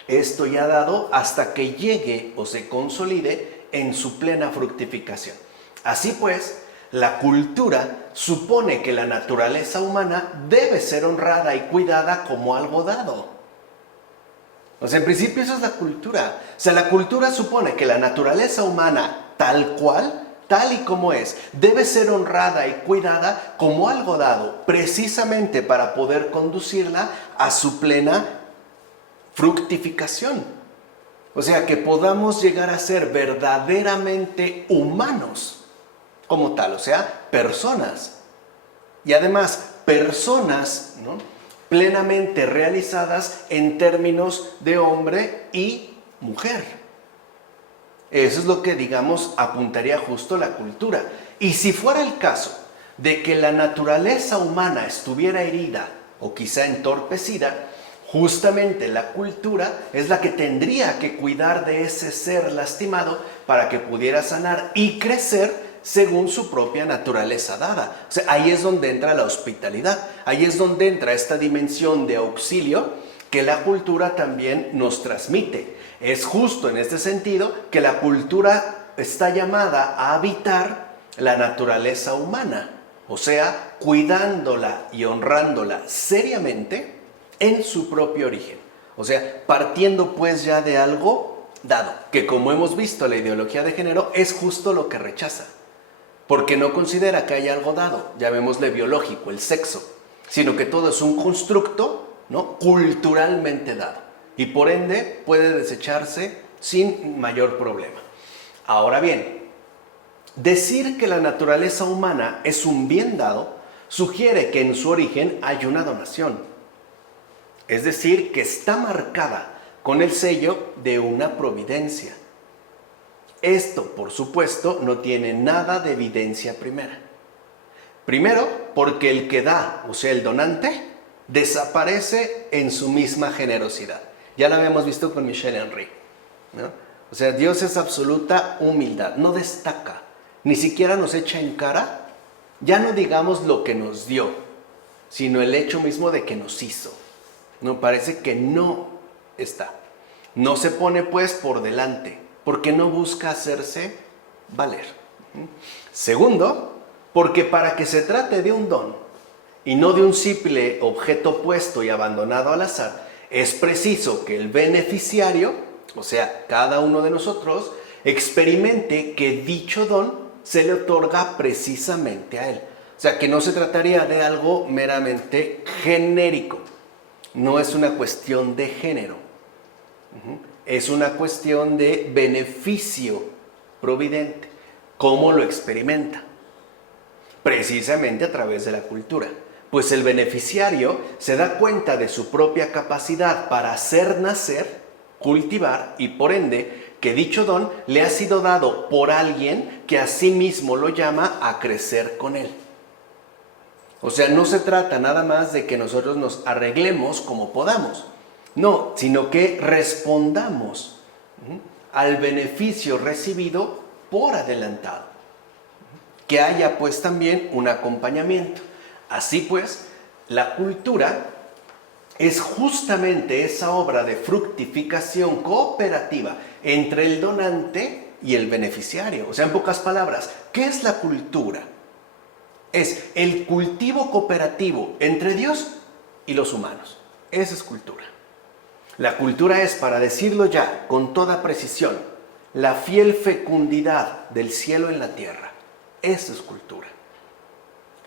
esto ya dado hasta que llegue o se consolide en su plena fructificación. Así pues, la cultura supone que la naturaleza humana debe ser honrada y cuidada como algo dado. O sea, en principio eso es la cultura. O sea, la cultura supone que la naturaleza humana tal cual, tal y como es, debe ser honrada y cuidada como algo dado, precisamente para poder conducirla a su plena fructificación. O sea, que podamos llegar a ser verdaderamente humanos como tal, o sea, personas. Y además, personas, ¿no?, plenamente realizadas en términos de hombre y mujer. Eso es lo que, digamos, apuntaría justo la cultura. Y si fuera el caso de que la naturaleza humana estuviera herida o quizá entorpecida, justamente la cultura es la que tendría que cuidar de ese ser lastimado para que pudiera sanar y crecer según su propia naturaleza dada. O sea, ahí es donde entra la hospitalidad, ahí es donde entra esta dimensión de auxilio que la cultura también nos transmite. Es justo en este sentido que la cultura está llamada a habitar la naturaleza humana, o sea, cuidándola y honrándola seriamente en su propio origen. O sea, partiendo pues ya de algo dado, que como hemos visto la ideología de género es justo lo que rechaza. Porque no considera que haya algo dado, llamémosle biológico, el sexo, sino que todo es un constructo, ¿no?, culturalmente dado. Y por ende puede desecharse sin mayor problema. Ahora bien, decir que la naturaleza humana es un bien dado sugiere que en su origen hay una donación. Es decir, que está marcada con el sello de una providencia. Esto, por supuesto, no tiene nada de evidencia primera. Primero, porque el que da, o sea, el donante, desaparece en su misma generosidad. Ya lo habíamos visto con Michel Henry, ¿no? O sea, Dios es absoluta humildad, no destaca, ni siquiera nos echa en cara, ya no digamos lo que nos dio, sino el hecho mismo de que nos hizo. No, parece que no está. No se pone pues por delante, porque no busca hacerse valer. Segundo, porque para que se trate de un don y no de un simple objeto puesto y abandonado al azar, es preciso que el beneficiario, o sea, cada uno de nosotros, experimente que dicho don se le otorga precisamente a él. O sea, que no se trataría de algo meramente genérico. No es una cuestión de género. Es una cuestión de beneficio providente. ¿Cómo lo experimenta? Precisamente a través de la cultura. Pues el beneficiario se da cuenta de su propia capacidad para hacer nacer, cultivar y por ende que dicho don le ha sido dado por alguien que a sí mismo lo llama a crecer con él. O sea, no se trata nada más de que nosotros nos arreglemos como podamos. No, sino que respondamos al beneficio recibido por adelantado. que haya pues también un acompañamiento. Así pues, la cultura es justamente esa obra de fructificación cooperativa entre el donante y el beneficiario. O sea, en pocas palabras, ¿qué es la cultura? Es el cultivo cooperativo entre Dios y los humanos. Esa es cultura. La cultura es, para decirlo ya con toda precisión, la fiel fecundidad del cielo en la tierra. Esa es cultura.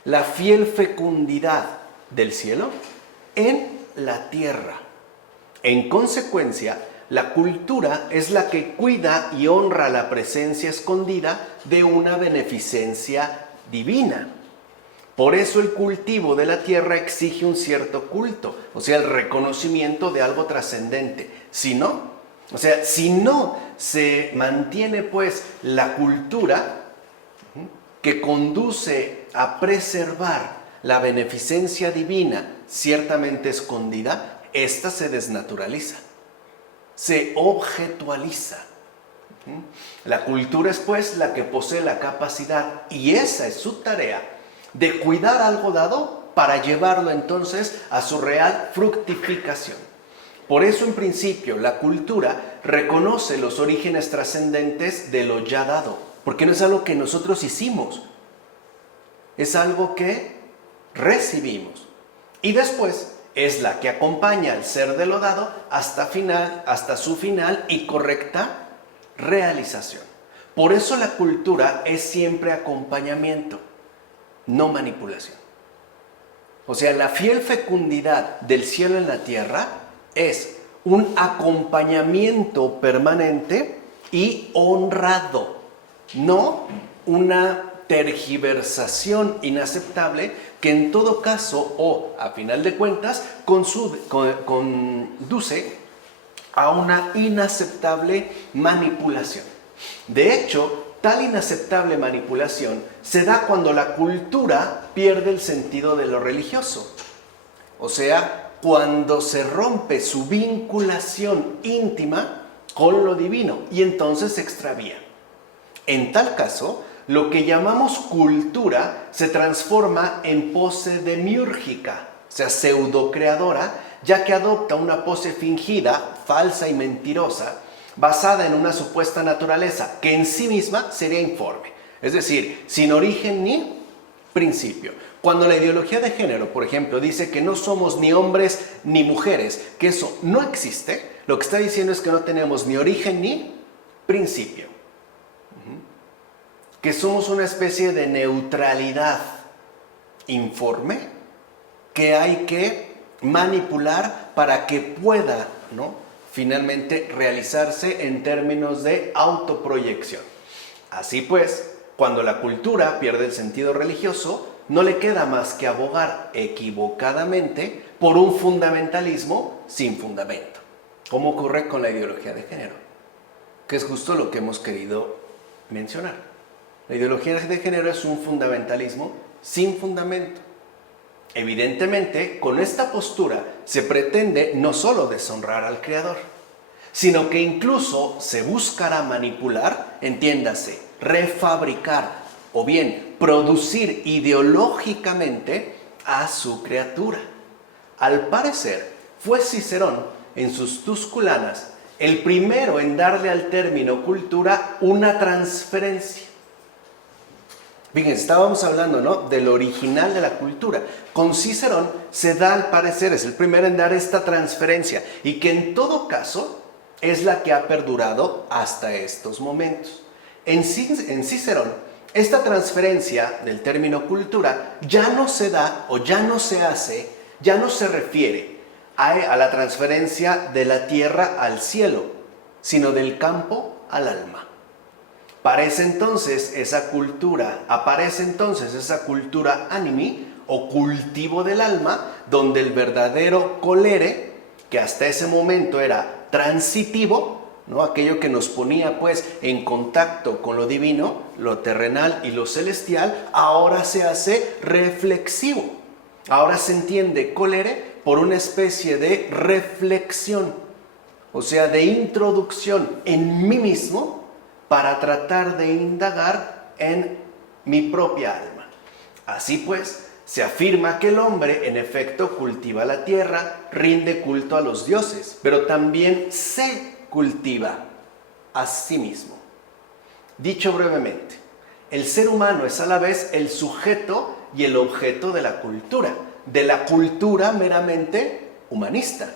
La fiel fecundidad del cielo en la tierra. En consecuencia, la cultura es la que cuida y honra la presencia escondida de una beneficencia divina. Por eso el cultivo de la tierra exige un cierto culto, o sea, el reconocimiento de algo trascendente. Si no se mantiene pues la cultura que conduce a preservar la beneficencia divina ciertamente escondida, esta se desnaturaliza, se objetualiza. La cultura es pues la que posee la capacidad, y esa es su tarea, de cuidar algo dado para llevarlo entonces a su real fructificación. Por eso en principio la cultura reconoce los orígenes trascendentes de lo ya dado, porque no es algo que nosotros hicimos, es algo que recibimos. Y después es la que acompaña al ser de lo dado hasta su final y correcta realización. Por eso la cultura es siempre acompañamiento, no manipulación. O sea, la fiel fecundidad del cielo en la tierra es un acompañamiento permanente y honrado, no una tergiversación inaceptable que en todo caso o a final de cuentas conduce a una inaceptable manipulación. De hecho, tal inaceptable manipulación se da cuando la cultura pierde el sentido de lo religioso. O sea, cuando se rompe su vinculación íntima con lo divino y entonces se extravía. En tal caso, lo que llamamos cultura se transforma en pose demiúrgica, o sea, pseudocreadora, ya que adopta una pose fingida, falsa y mentirosa, basada en una supuesta naturaleza que en sí misma sería informe, es decir, sin origen ni principio. Cuando la ideología de género, por ejemplo, dice que no somos ni hombres ni mujeres, que eso no existe, lo que está diciendo es que no tenemos ni origen ni principio, que somos una especie de neutralidad informe que hay que manipular para que pueda, finalmente realizarse en términos de autoproyección. Así pues, cuando la cultura pierde el sentido religioso, no le queda más que abogar equivocadamente por un fundamentalismo sin fundamento, como ocurre con la ideología de género, que es justo lo que hemos querido mencionar. La ideología de género es un fundamentalismo sin fundamento. Evidentemente, con esta postura se pretende no solo deshonrar al Creador, sino que incluso se buscará manipular, entiéndase, refabricar o bien producir ideológicamente a su criatura. Al parecer, fue Cicerón, en sus Tusculanas, el primero en darle al término cultura una transferencia. Fíjense, estábamos hablando, del original de la cultura. Con Cicerón se da, al parecer, es el primero en dar esta transferencia y que en todo caso es la que ha perdurado hasta estos momentos. En Cicerón, esta transferencia del término cultura ya no se da o ya no se hace, ya no se refiere a la transferencia de la tierra al cielo, sino del campo al alma. Aparece entonces esa cultura animi o cultivo del alma, donde el verdadero colere, que hasta ese momento era transitivo, aquello que nos ponía pues en contacto con lo divino, lo terrenal y lo celestial, ahora se hace reflexivo. Ahora se entiende colere por una especie de reflexión, o sea, de introducción en mí mismo, para tratar de indagar en mi propia alma. Así pues, se afirma que el hombre en efecto cultiva la tierra, rinde culto a los dioses, pero también se cultiva a sí mismo. Dicho brevemente, el ser humano es a la vez el sujeto y el objeto de la cultura meramente humanista,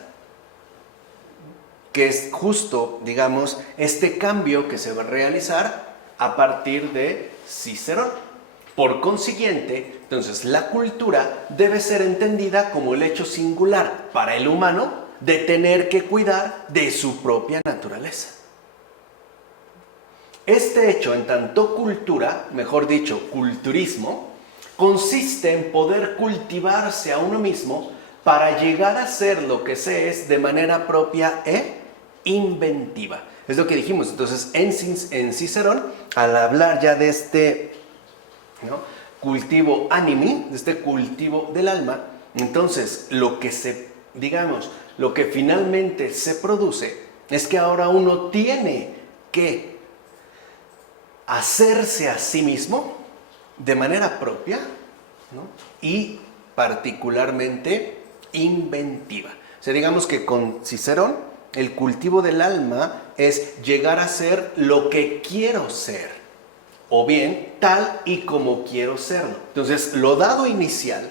que es justo, digamos, este cambio que se va a realizar a partir de Cicerón. Por consiguiente, entonces, la cultura debe ser entendida como el hecho singular para el humano de tener que cuidar de su propia naturaleza. Este hecho, en tanto cultura, mejor dicho, culturismo, consiste en poder cultivarse a uno mismo para llegar a ser lo que se es de manera propia e inventiva. Es lo que dijimos. Entonces, en Cicerón, al hablar ya de este, ¿no?, cultivo animi, de este cultivo del alma, entonces lo que finalmente se produce es que ahora uno tiene que hacerse a sí mismo de manera propia, ¿no?, y particularmente inventiva. O sea, digamos que con Cicerón el cultivo del alma es llegar a ser lo que quiero ser, o bien tal y como quiero serlo. Entonces, lo dado inicial,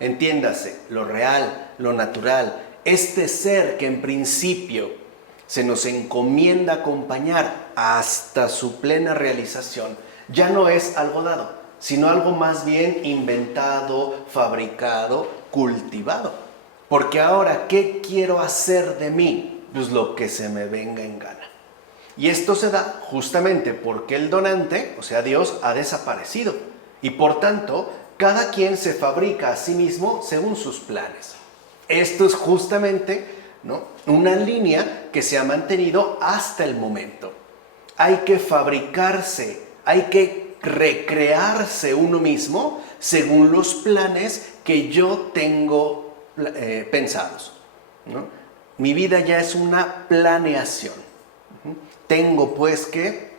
entiéndase, lo real, lo natural, este ser que en principio se nos encomienda acompañar hasta su plena realización, ya no es algo dado, sino algo más bien inventado, fabricado, cultivado. Porque ahora, ¿qué quiero hacer de mí? Pues lo que se me venga en gana. Y esto se da justamente porque el donante, o sea Dios, ha desaparecido. Y por tanto, cada quien se fabrica a sí mismo según sus planes. Esto es justamente, ¿no?, una línea que se ha mantenido hasta el momento. Hay que fabricarse, hay que recrearse uno mismo según los planes que yo tengo pensados, ¿no? Mi vida ya es una planeación. Tengo pues que,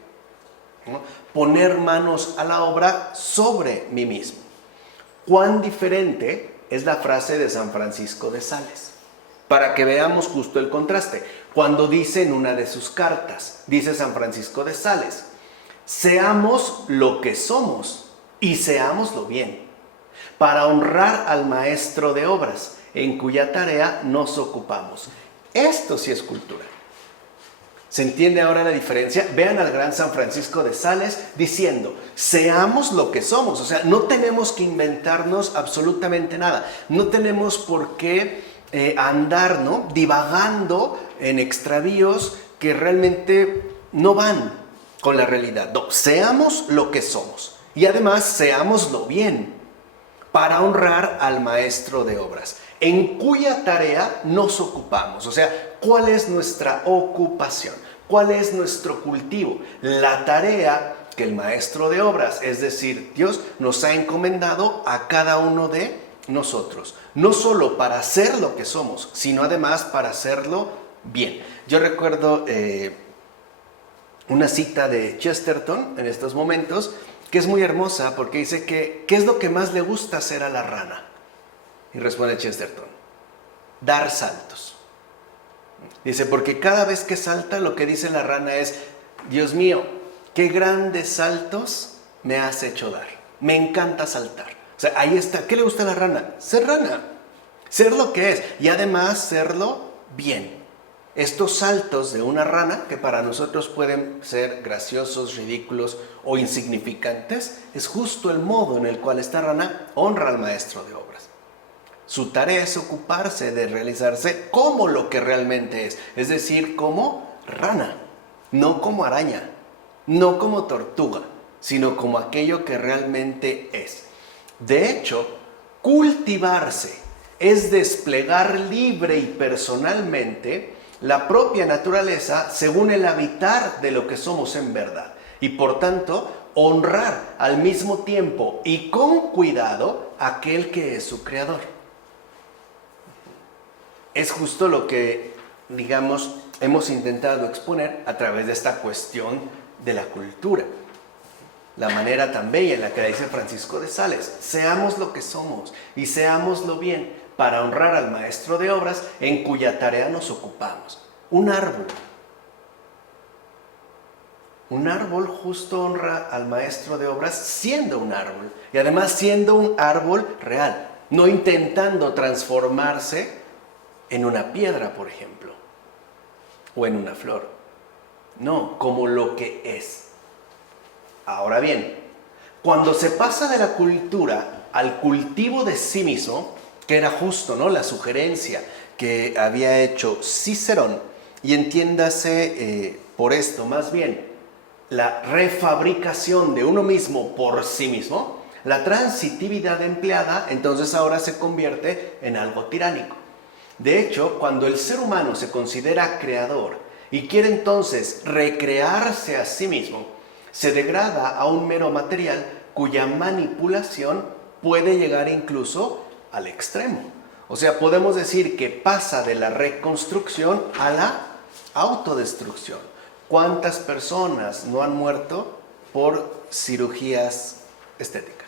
¿no?, poner manos a la obra sobre mí mismo. Cuán diferente es la frase de San Francisco de Sales, para que veamos justo el contraste. Cuando dice en una de sus cartas, dice San Francisco de Sales: seamos lo que somos y seámoslo bien, para honrar al maestro de obras, en cuya tarea nos ocupamos. Esto sí es cultura. ¿Se entiende ahora la diferencia? Vean al gran San Francisco de Sales diciendo: seamos lo que somos. O sea, no tenemos que inventarnos absolutamente nada. No tenemos por qué andar, ¿no?, divagando en extravíos que realmente no van con la realidad. No, seamos lo que somos. Y además, seámoslo bien, para honrar al maestro de obras, en cuya tarea nos ocupamos. O sea, ¿cuál es nuestra ocupación? ¿Cuál es nuestro cultivo? La tarea que el maestro de obras, es decir, Dios, nos ha encomendado a cada uno de nosotros. No solo para ser lo que somos, sino además para hacerlo bien. Yo recuerdo una cita de Chesterton en estos momentos, que es muy hermosa, porque dice que ¿qué es lo que más le gusta hacer a la rana? Y responde Chesterton: dar saltos. Dice, porque cada vez que salta, lo que dice la rana es: Dios mío, qué grandes saltos me has hecho dar. Me encanta saltar. O sea, ahí está. ¿Qué le gusta a la rana? Ser rana. Ser lo que es. Y además serlo bien. Estos saltos de una rana, que para nosotros pueden ser graciosos, ridículos o insignificantes, es justo el modo en el cual esta rana honra al maestro de obras. Su tarea es ocuparse de realizarse como lo que realmente es decir, como rana, no como araña, no como tortuga, sino como aquello que realmente es. De hecho, cultivarse es desplegar libre y personalmente la propia naturaleza según el habitar de lo que somos en verdad. Y por tanto, honrar al mismo tiempo y con cuidado a aquel que es su creador. Es justo lo que, digamos, hemos intentado exponer a través de esta cuestión de la cultura. la manera tan bella en la que dice Francisco de Sales: seamos lo que somos y seámoslo bien para honrar al maestro de obras en cuya tarea nos ocupamos. Un árbol. Un árbol justo honra al maestro de obras siendo un árbol, y además siendo un árbol real, no intentando transformarse en una piedra, por ejemplo, o en una flor. No, como lo que es. Ahora bien, cuando se pasa de la cultura al cultivo de sí mismo, que era justo, ¿no?, la sugerencia que había hecho Cicerón, y entiéndase por esto más bien la refabricación de uno mismo por sí mismo, la transitividad empleada entonces ahora se convierte en algo tiránico. De hecho, cuando el ser humano se considera creador y quiere entonces recrearse a sí mismo, se degrada a un mero material cuya manipulación puede llegar incluso al extremo. O sea, podemos decir que pasa de la reconstrucción a la autodestrucción. ¿Cuántas personas no han muerto por cirugías estéticas?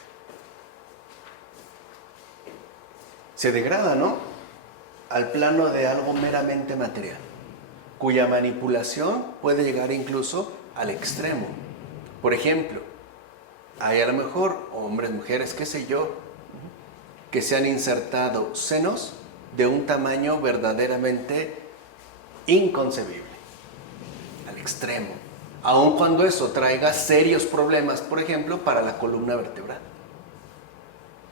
Se degrada, ¿no?, al plano de algo meramente material, cuya manipulación puede llegar incluso al extremo. Por ejemplo, hay a lo mejor hombres, mujeres, qué sé yo, que se han insertado senos de un tamaño verdaderamente inconcebible, al extremo, aun cuando eso traiga serios problemas, por ejemplo, para la columna vertebral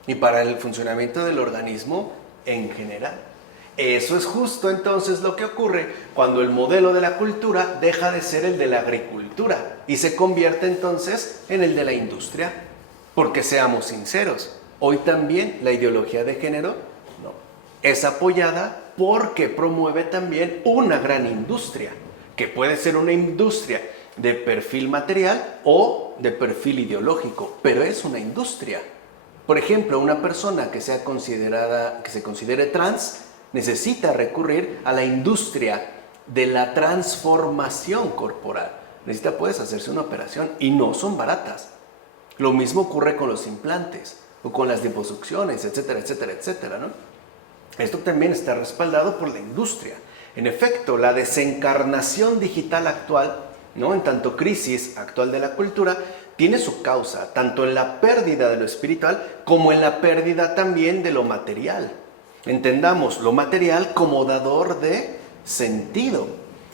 y para el funcionamiento del organismo en general. Eso es justo entonces lo que ocurre cuando el modelo de la cultura deja de ser el de la agricultura y se convierte entonces en el de la industria. Porque seamos sinceros, hoy también la ideología de género no es apoyada porque promueve también una gran industria, que puede ser una industria de perfil material o de perfil ideológico, pero es una industria. Por ejemplo, una persona que se considere trans necesita recurrir a la industria de la transformación corporal. Necesita, pues, hacerse una operación y no son baratas. Lo mismo ocurre con los implantes o con las liposucciones, etcétera, etcétera, etcétera, ¿no? Esto también está respaldado por la industria. En efecto, la desencarnación digital actual, ¿no?, en tanto crisis actual de la cultura, tiene su causa tanto en la pérdida de lo espiritual como en la pérdida también de lo material. Entendamos lo material como dador de sentido.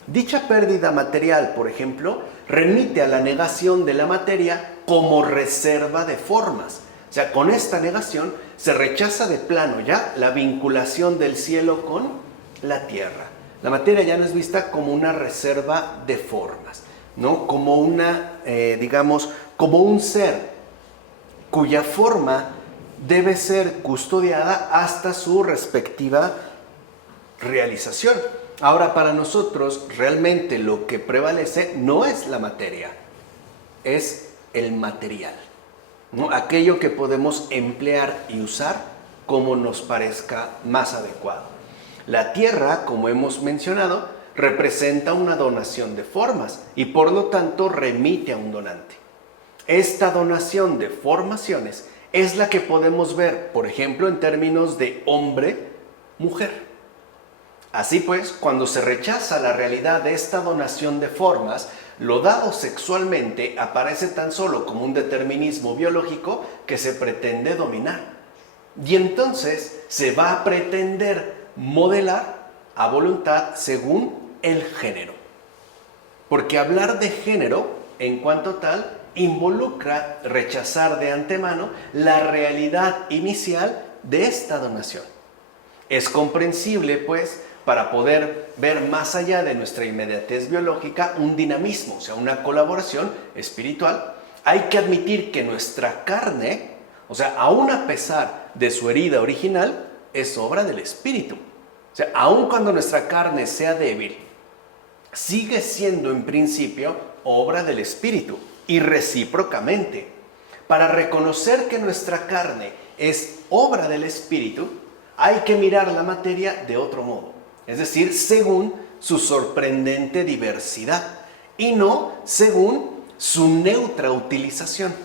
Dicha pérdida material, por ejemplo, remite a la negación de la materia como reserva de formas. O sea, con esta negación se rechaza de plano ya la vinculación del cielo con la tierra. La materia ya no es vista como una reserva de formas, ¿no?, como una, como un ser cuya forma debe ser custodiada hasta su respectiva realización. Ahora, para nosotros realmente lo que prevalece no es la materia, es el material, ¿no?, aquello que podemos emplear y usar como nos parezca más adecuado. La tierra, como hemos mencionado, representa una donación de formas y por lo tanto remite a un donante. Esta donación de formaciones es la que podemos ver, por ejemplo, en términos de hombre-mujer. Así pues, cuando se rechaza la realidad de esta donación de formas, lo dado sexualmente aparece tan solo como un determinismo biológico que se pretende dominar. Y entonces se va a pretender modelar a voluntad según el género. Porque hablar de género, en cuanto tal, involucra rechazar de antemano la realidad inicial de esta donación. Es comprensible, pues, para poder ver más allá de nuestra inmediatez biológica un dinamismo, o sea, una colaboración espiritual. Hay que admitir que nuestra carne, o sea, aún a pesar de su herida original, es obra del espíritu. O sea, aun cuando nuestra carne sea débil, sigue siendo en principio obra del espíritu. Y recíprocamente, para reconocer que nuestra carne es obra del espíritu, hay que mirar la materia de otro modo, es decir, según su sorprendente diversidad y no según su neutra utilización.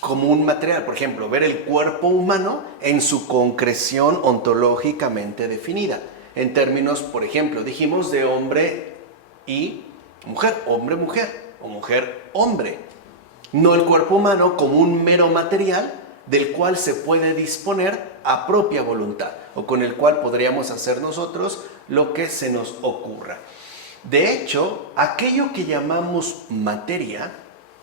como un material. Por ejemplo, ver el cuerpo humano en su concreción ontológicamente definida. En términos, por ejemplo, dijimos de hombre y mujer, hombre-mujer o mujer-hombre. No el cuerpo humano como un mero material del cual se puede disponer a propia voluntad o con el cual podríamos hacer nosotros lo que se nos ocurra. De hecho, aquello que llamamos materia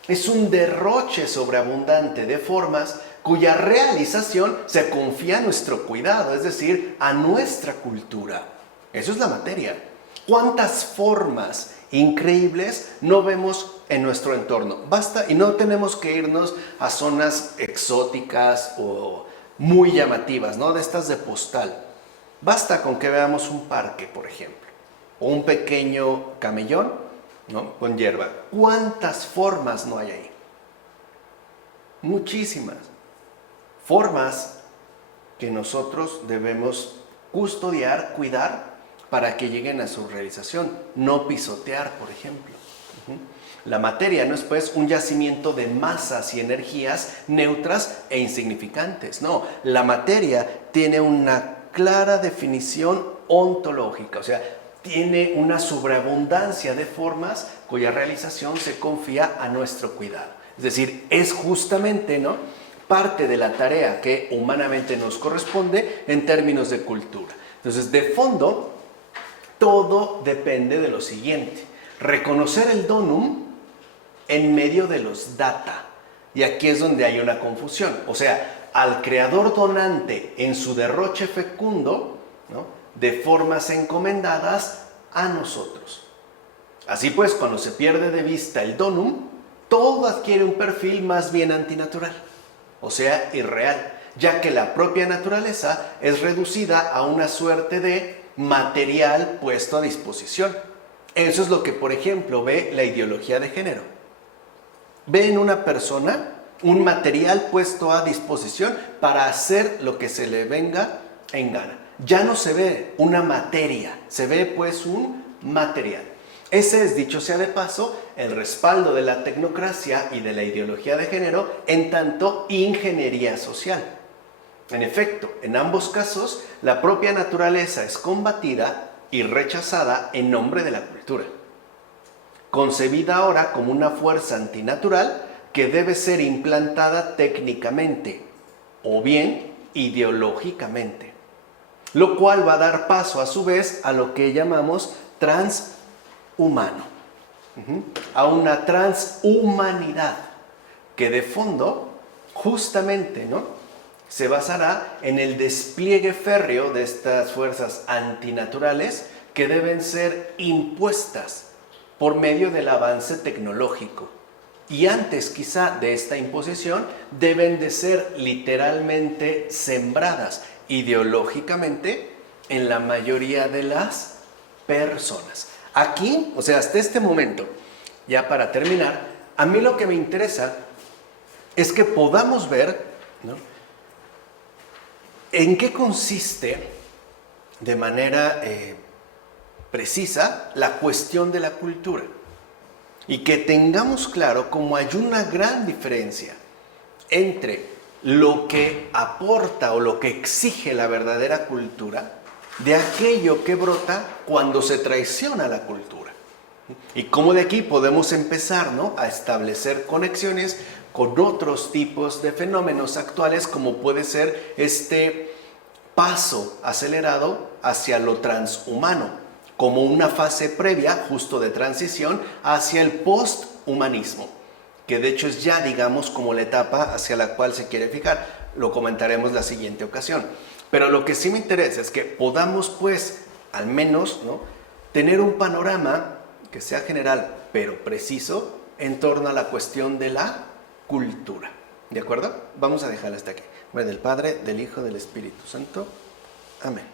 es un derroche sobreabundante de formas cuya realización se confía a nuestro cuidado, es decir, a nuestra cultura. Eso es la materia. ¿Cuántas formas increíbles no vemos en nuestro entorno? Basta, y no tenemos que irnos a zonas exóticas o muy llamativas, ¿no? De estas de postal. Basta con que veamos un parque, por ejemplo, o un pequeño camellón, ¿no? Con hierba. ¿Cuántas formas no hay ahí? Muchísimas. Formas que nosotros debemos custodiar, cuidar, para que lleguen a su realización. No pisotear, por ejemplo. La materia no es pues un yacimiento de masas y energías neutras e insignificantes. No, la materia tiene una clara definición ontológica, o sea, tiene una sobreabundancia de formas cuya realización se confía a nuestro cuidado. Es decir, es justamente, ¿no?, parte de la tarea que humanamente nos corresponde en términos de cultura. Entonces, de fondo, todo depende de lo siguiente: reconocer el donum en medio de los data. Y aquí es donde hay una confusión. O sea, al creador donante en su derroche fecundo, ¿no?, de formas encomendadas a nosotros. Así pues, cuando se pierde de vista el donum, todo adquiere un perfil más bien antinatural, o sea, irreal, ya que la propia naturaleza es reducida a una suerte de material puesto a disposición. Eso es lo que, por ejemplo, ve la ideología de género. Ve en una persona un material puesto a disposición para hacer lo que se le venga en gana. Ya no se ve una materia, se ve pues un material. Ese es, dicho sea de paso, el respaldo de la tecnocracia y de la ideología de género en tanto ingeniería social. En efecto, en ambos casos, la propia naturaleza es combatida y rechazada en nombre de la cultura, concebida ahora como una fuerza antinatural que debe ser implantada técnicamente o bien ideológicamente, lo cual va a dar paso a su vez a lo que llamamos transhumano, a una transhumanidad que de fondo justamente, ¿no?, se basará en el despliegue férreo de estas fuerzas antinaturales que deben ser impuestas por medio del avance tecnológico. Y antes quizá de esta imposición deben de ser literalmente sembradas ideológicamente en la mayoría de las personas. Aquí, o sea, hasta este momento, ya para terminar, a mí lo que me interesa es que podamos ver, ¿no?, en qué consiste de manera precisa la cuestión de la cultura y que tengamos claro cómo hay una gran diferencia entre lo que aporta o lo que exige la verdadera cultura de aquello que brota cuando se traiciona la cultura. Y cómo de aquí podemos empezar, ¿no?, a establecer conexiones con otros tipos de fenómenos actuales, como puede ser este paso acelerado hacia lo transhumano, como una fase previa, justo de transición, hacia el posthumanismo, que de hecho es ya, digamos, como la etapa hacia la cual se quiere fijar. Lo comentaremos la siguiente ocasión. Pero lo que sí me interesa es que podamos, pues, al menos, ¿no?, tener un panorama que sea general, pero preciso, en torno a la cuestión de la cultura. ¿De acuerdo? Vamos a dejarla hasta aquí. En nombre del Padre, del Hijo, del Espíritu Santo. Amén.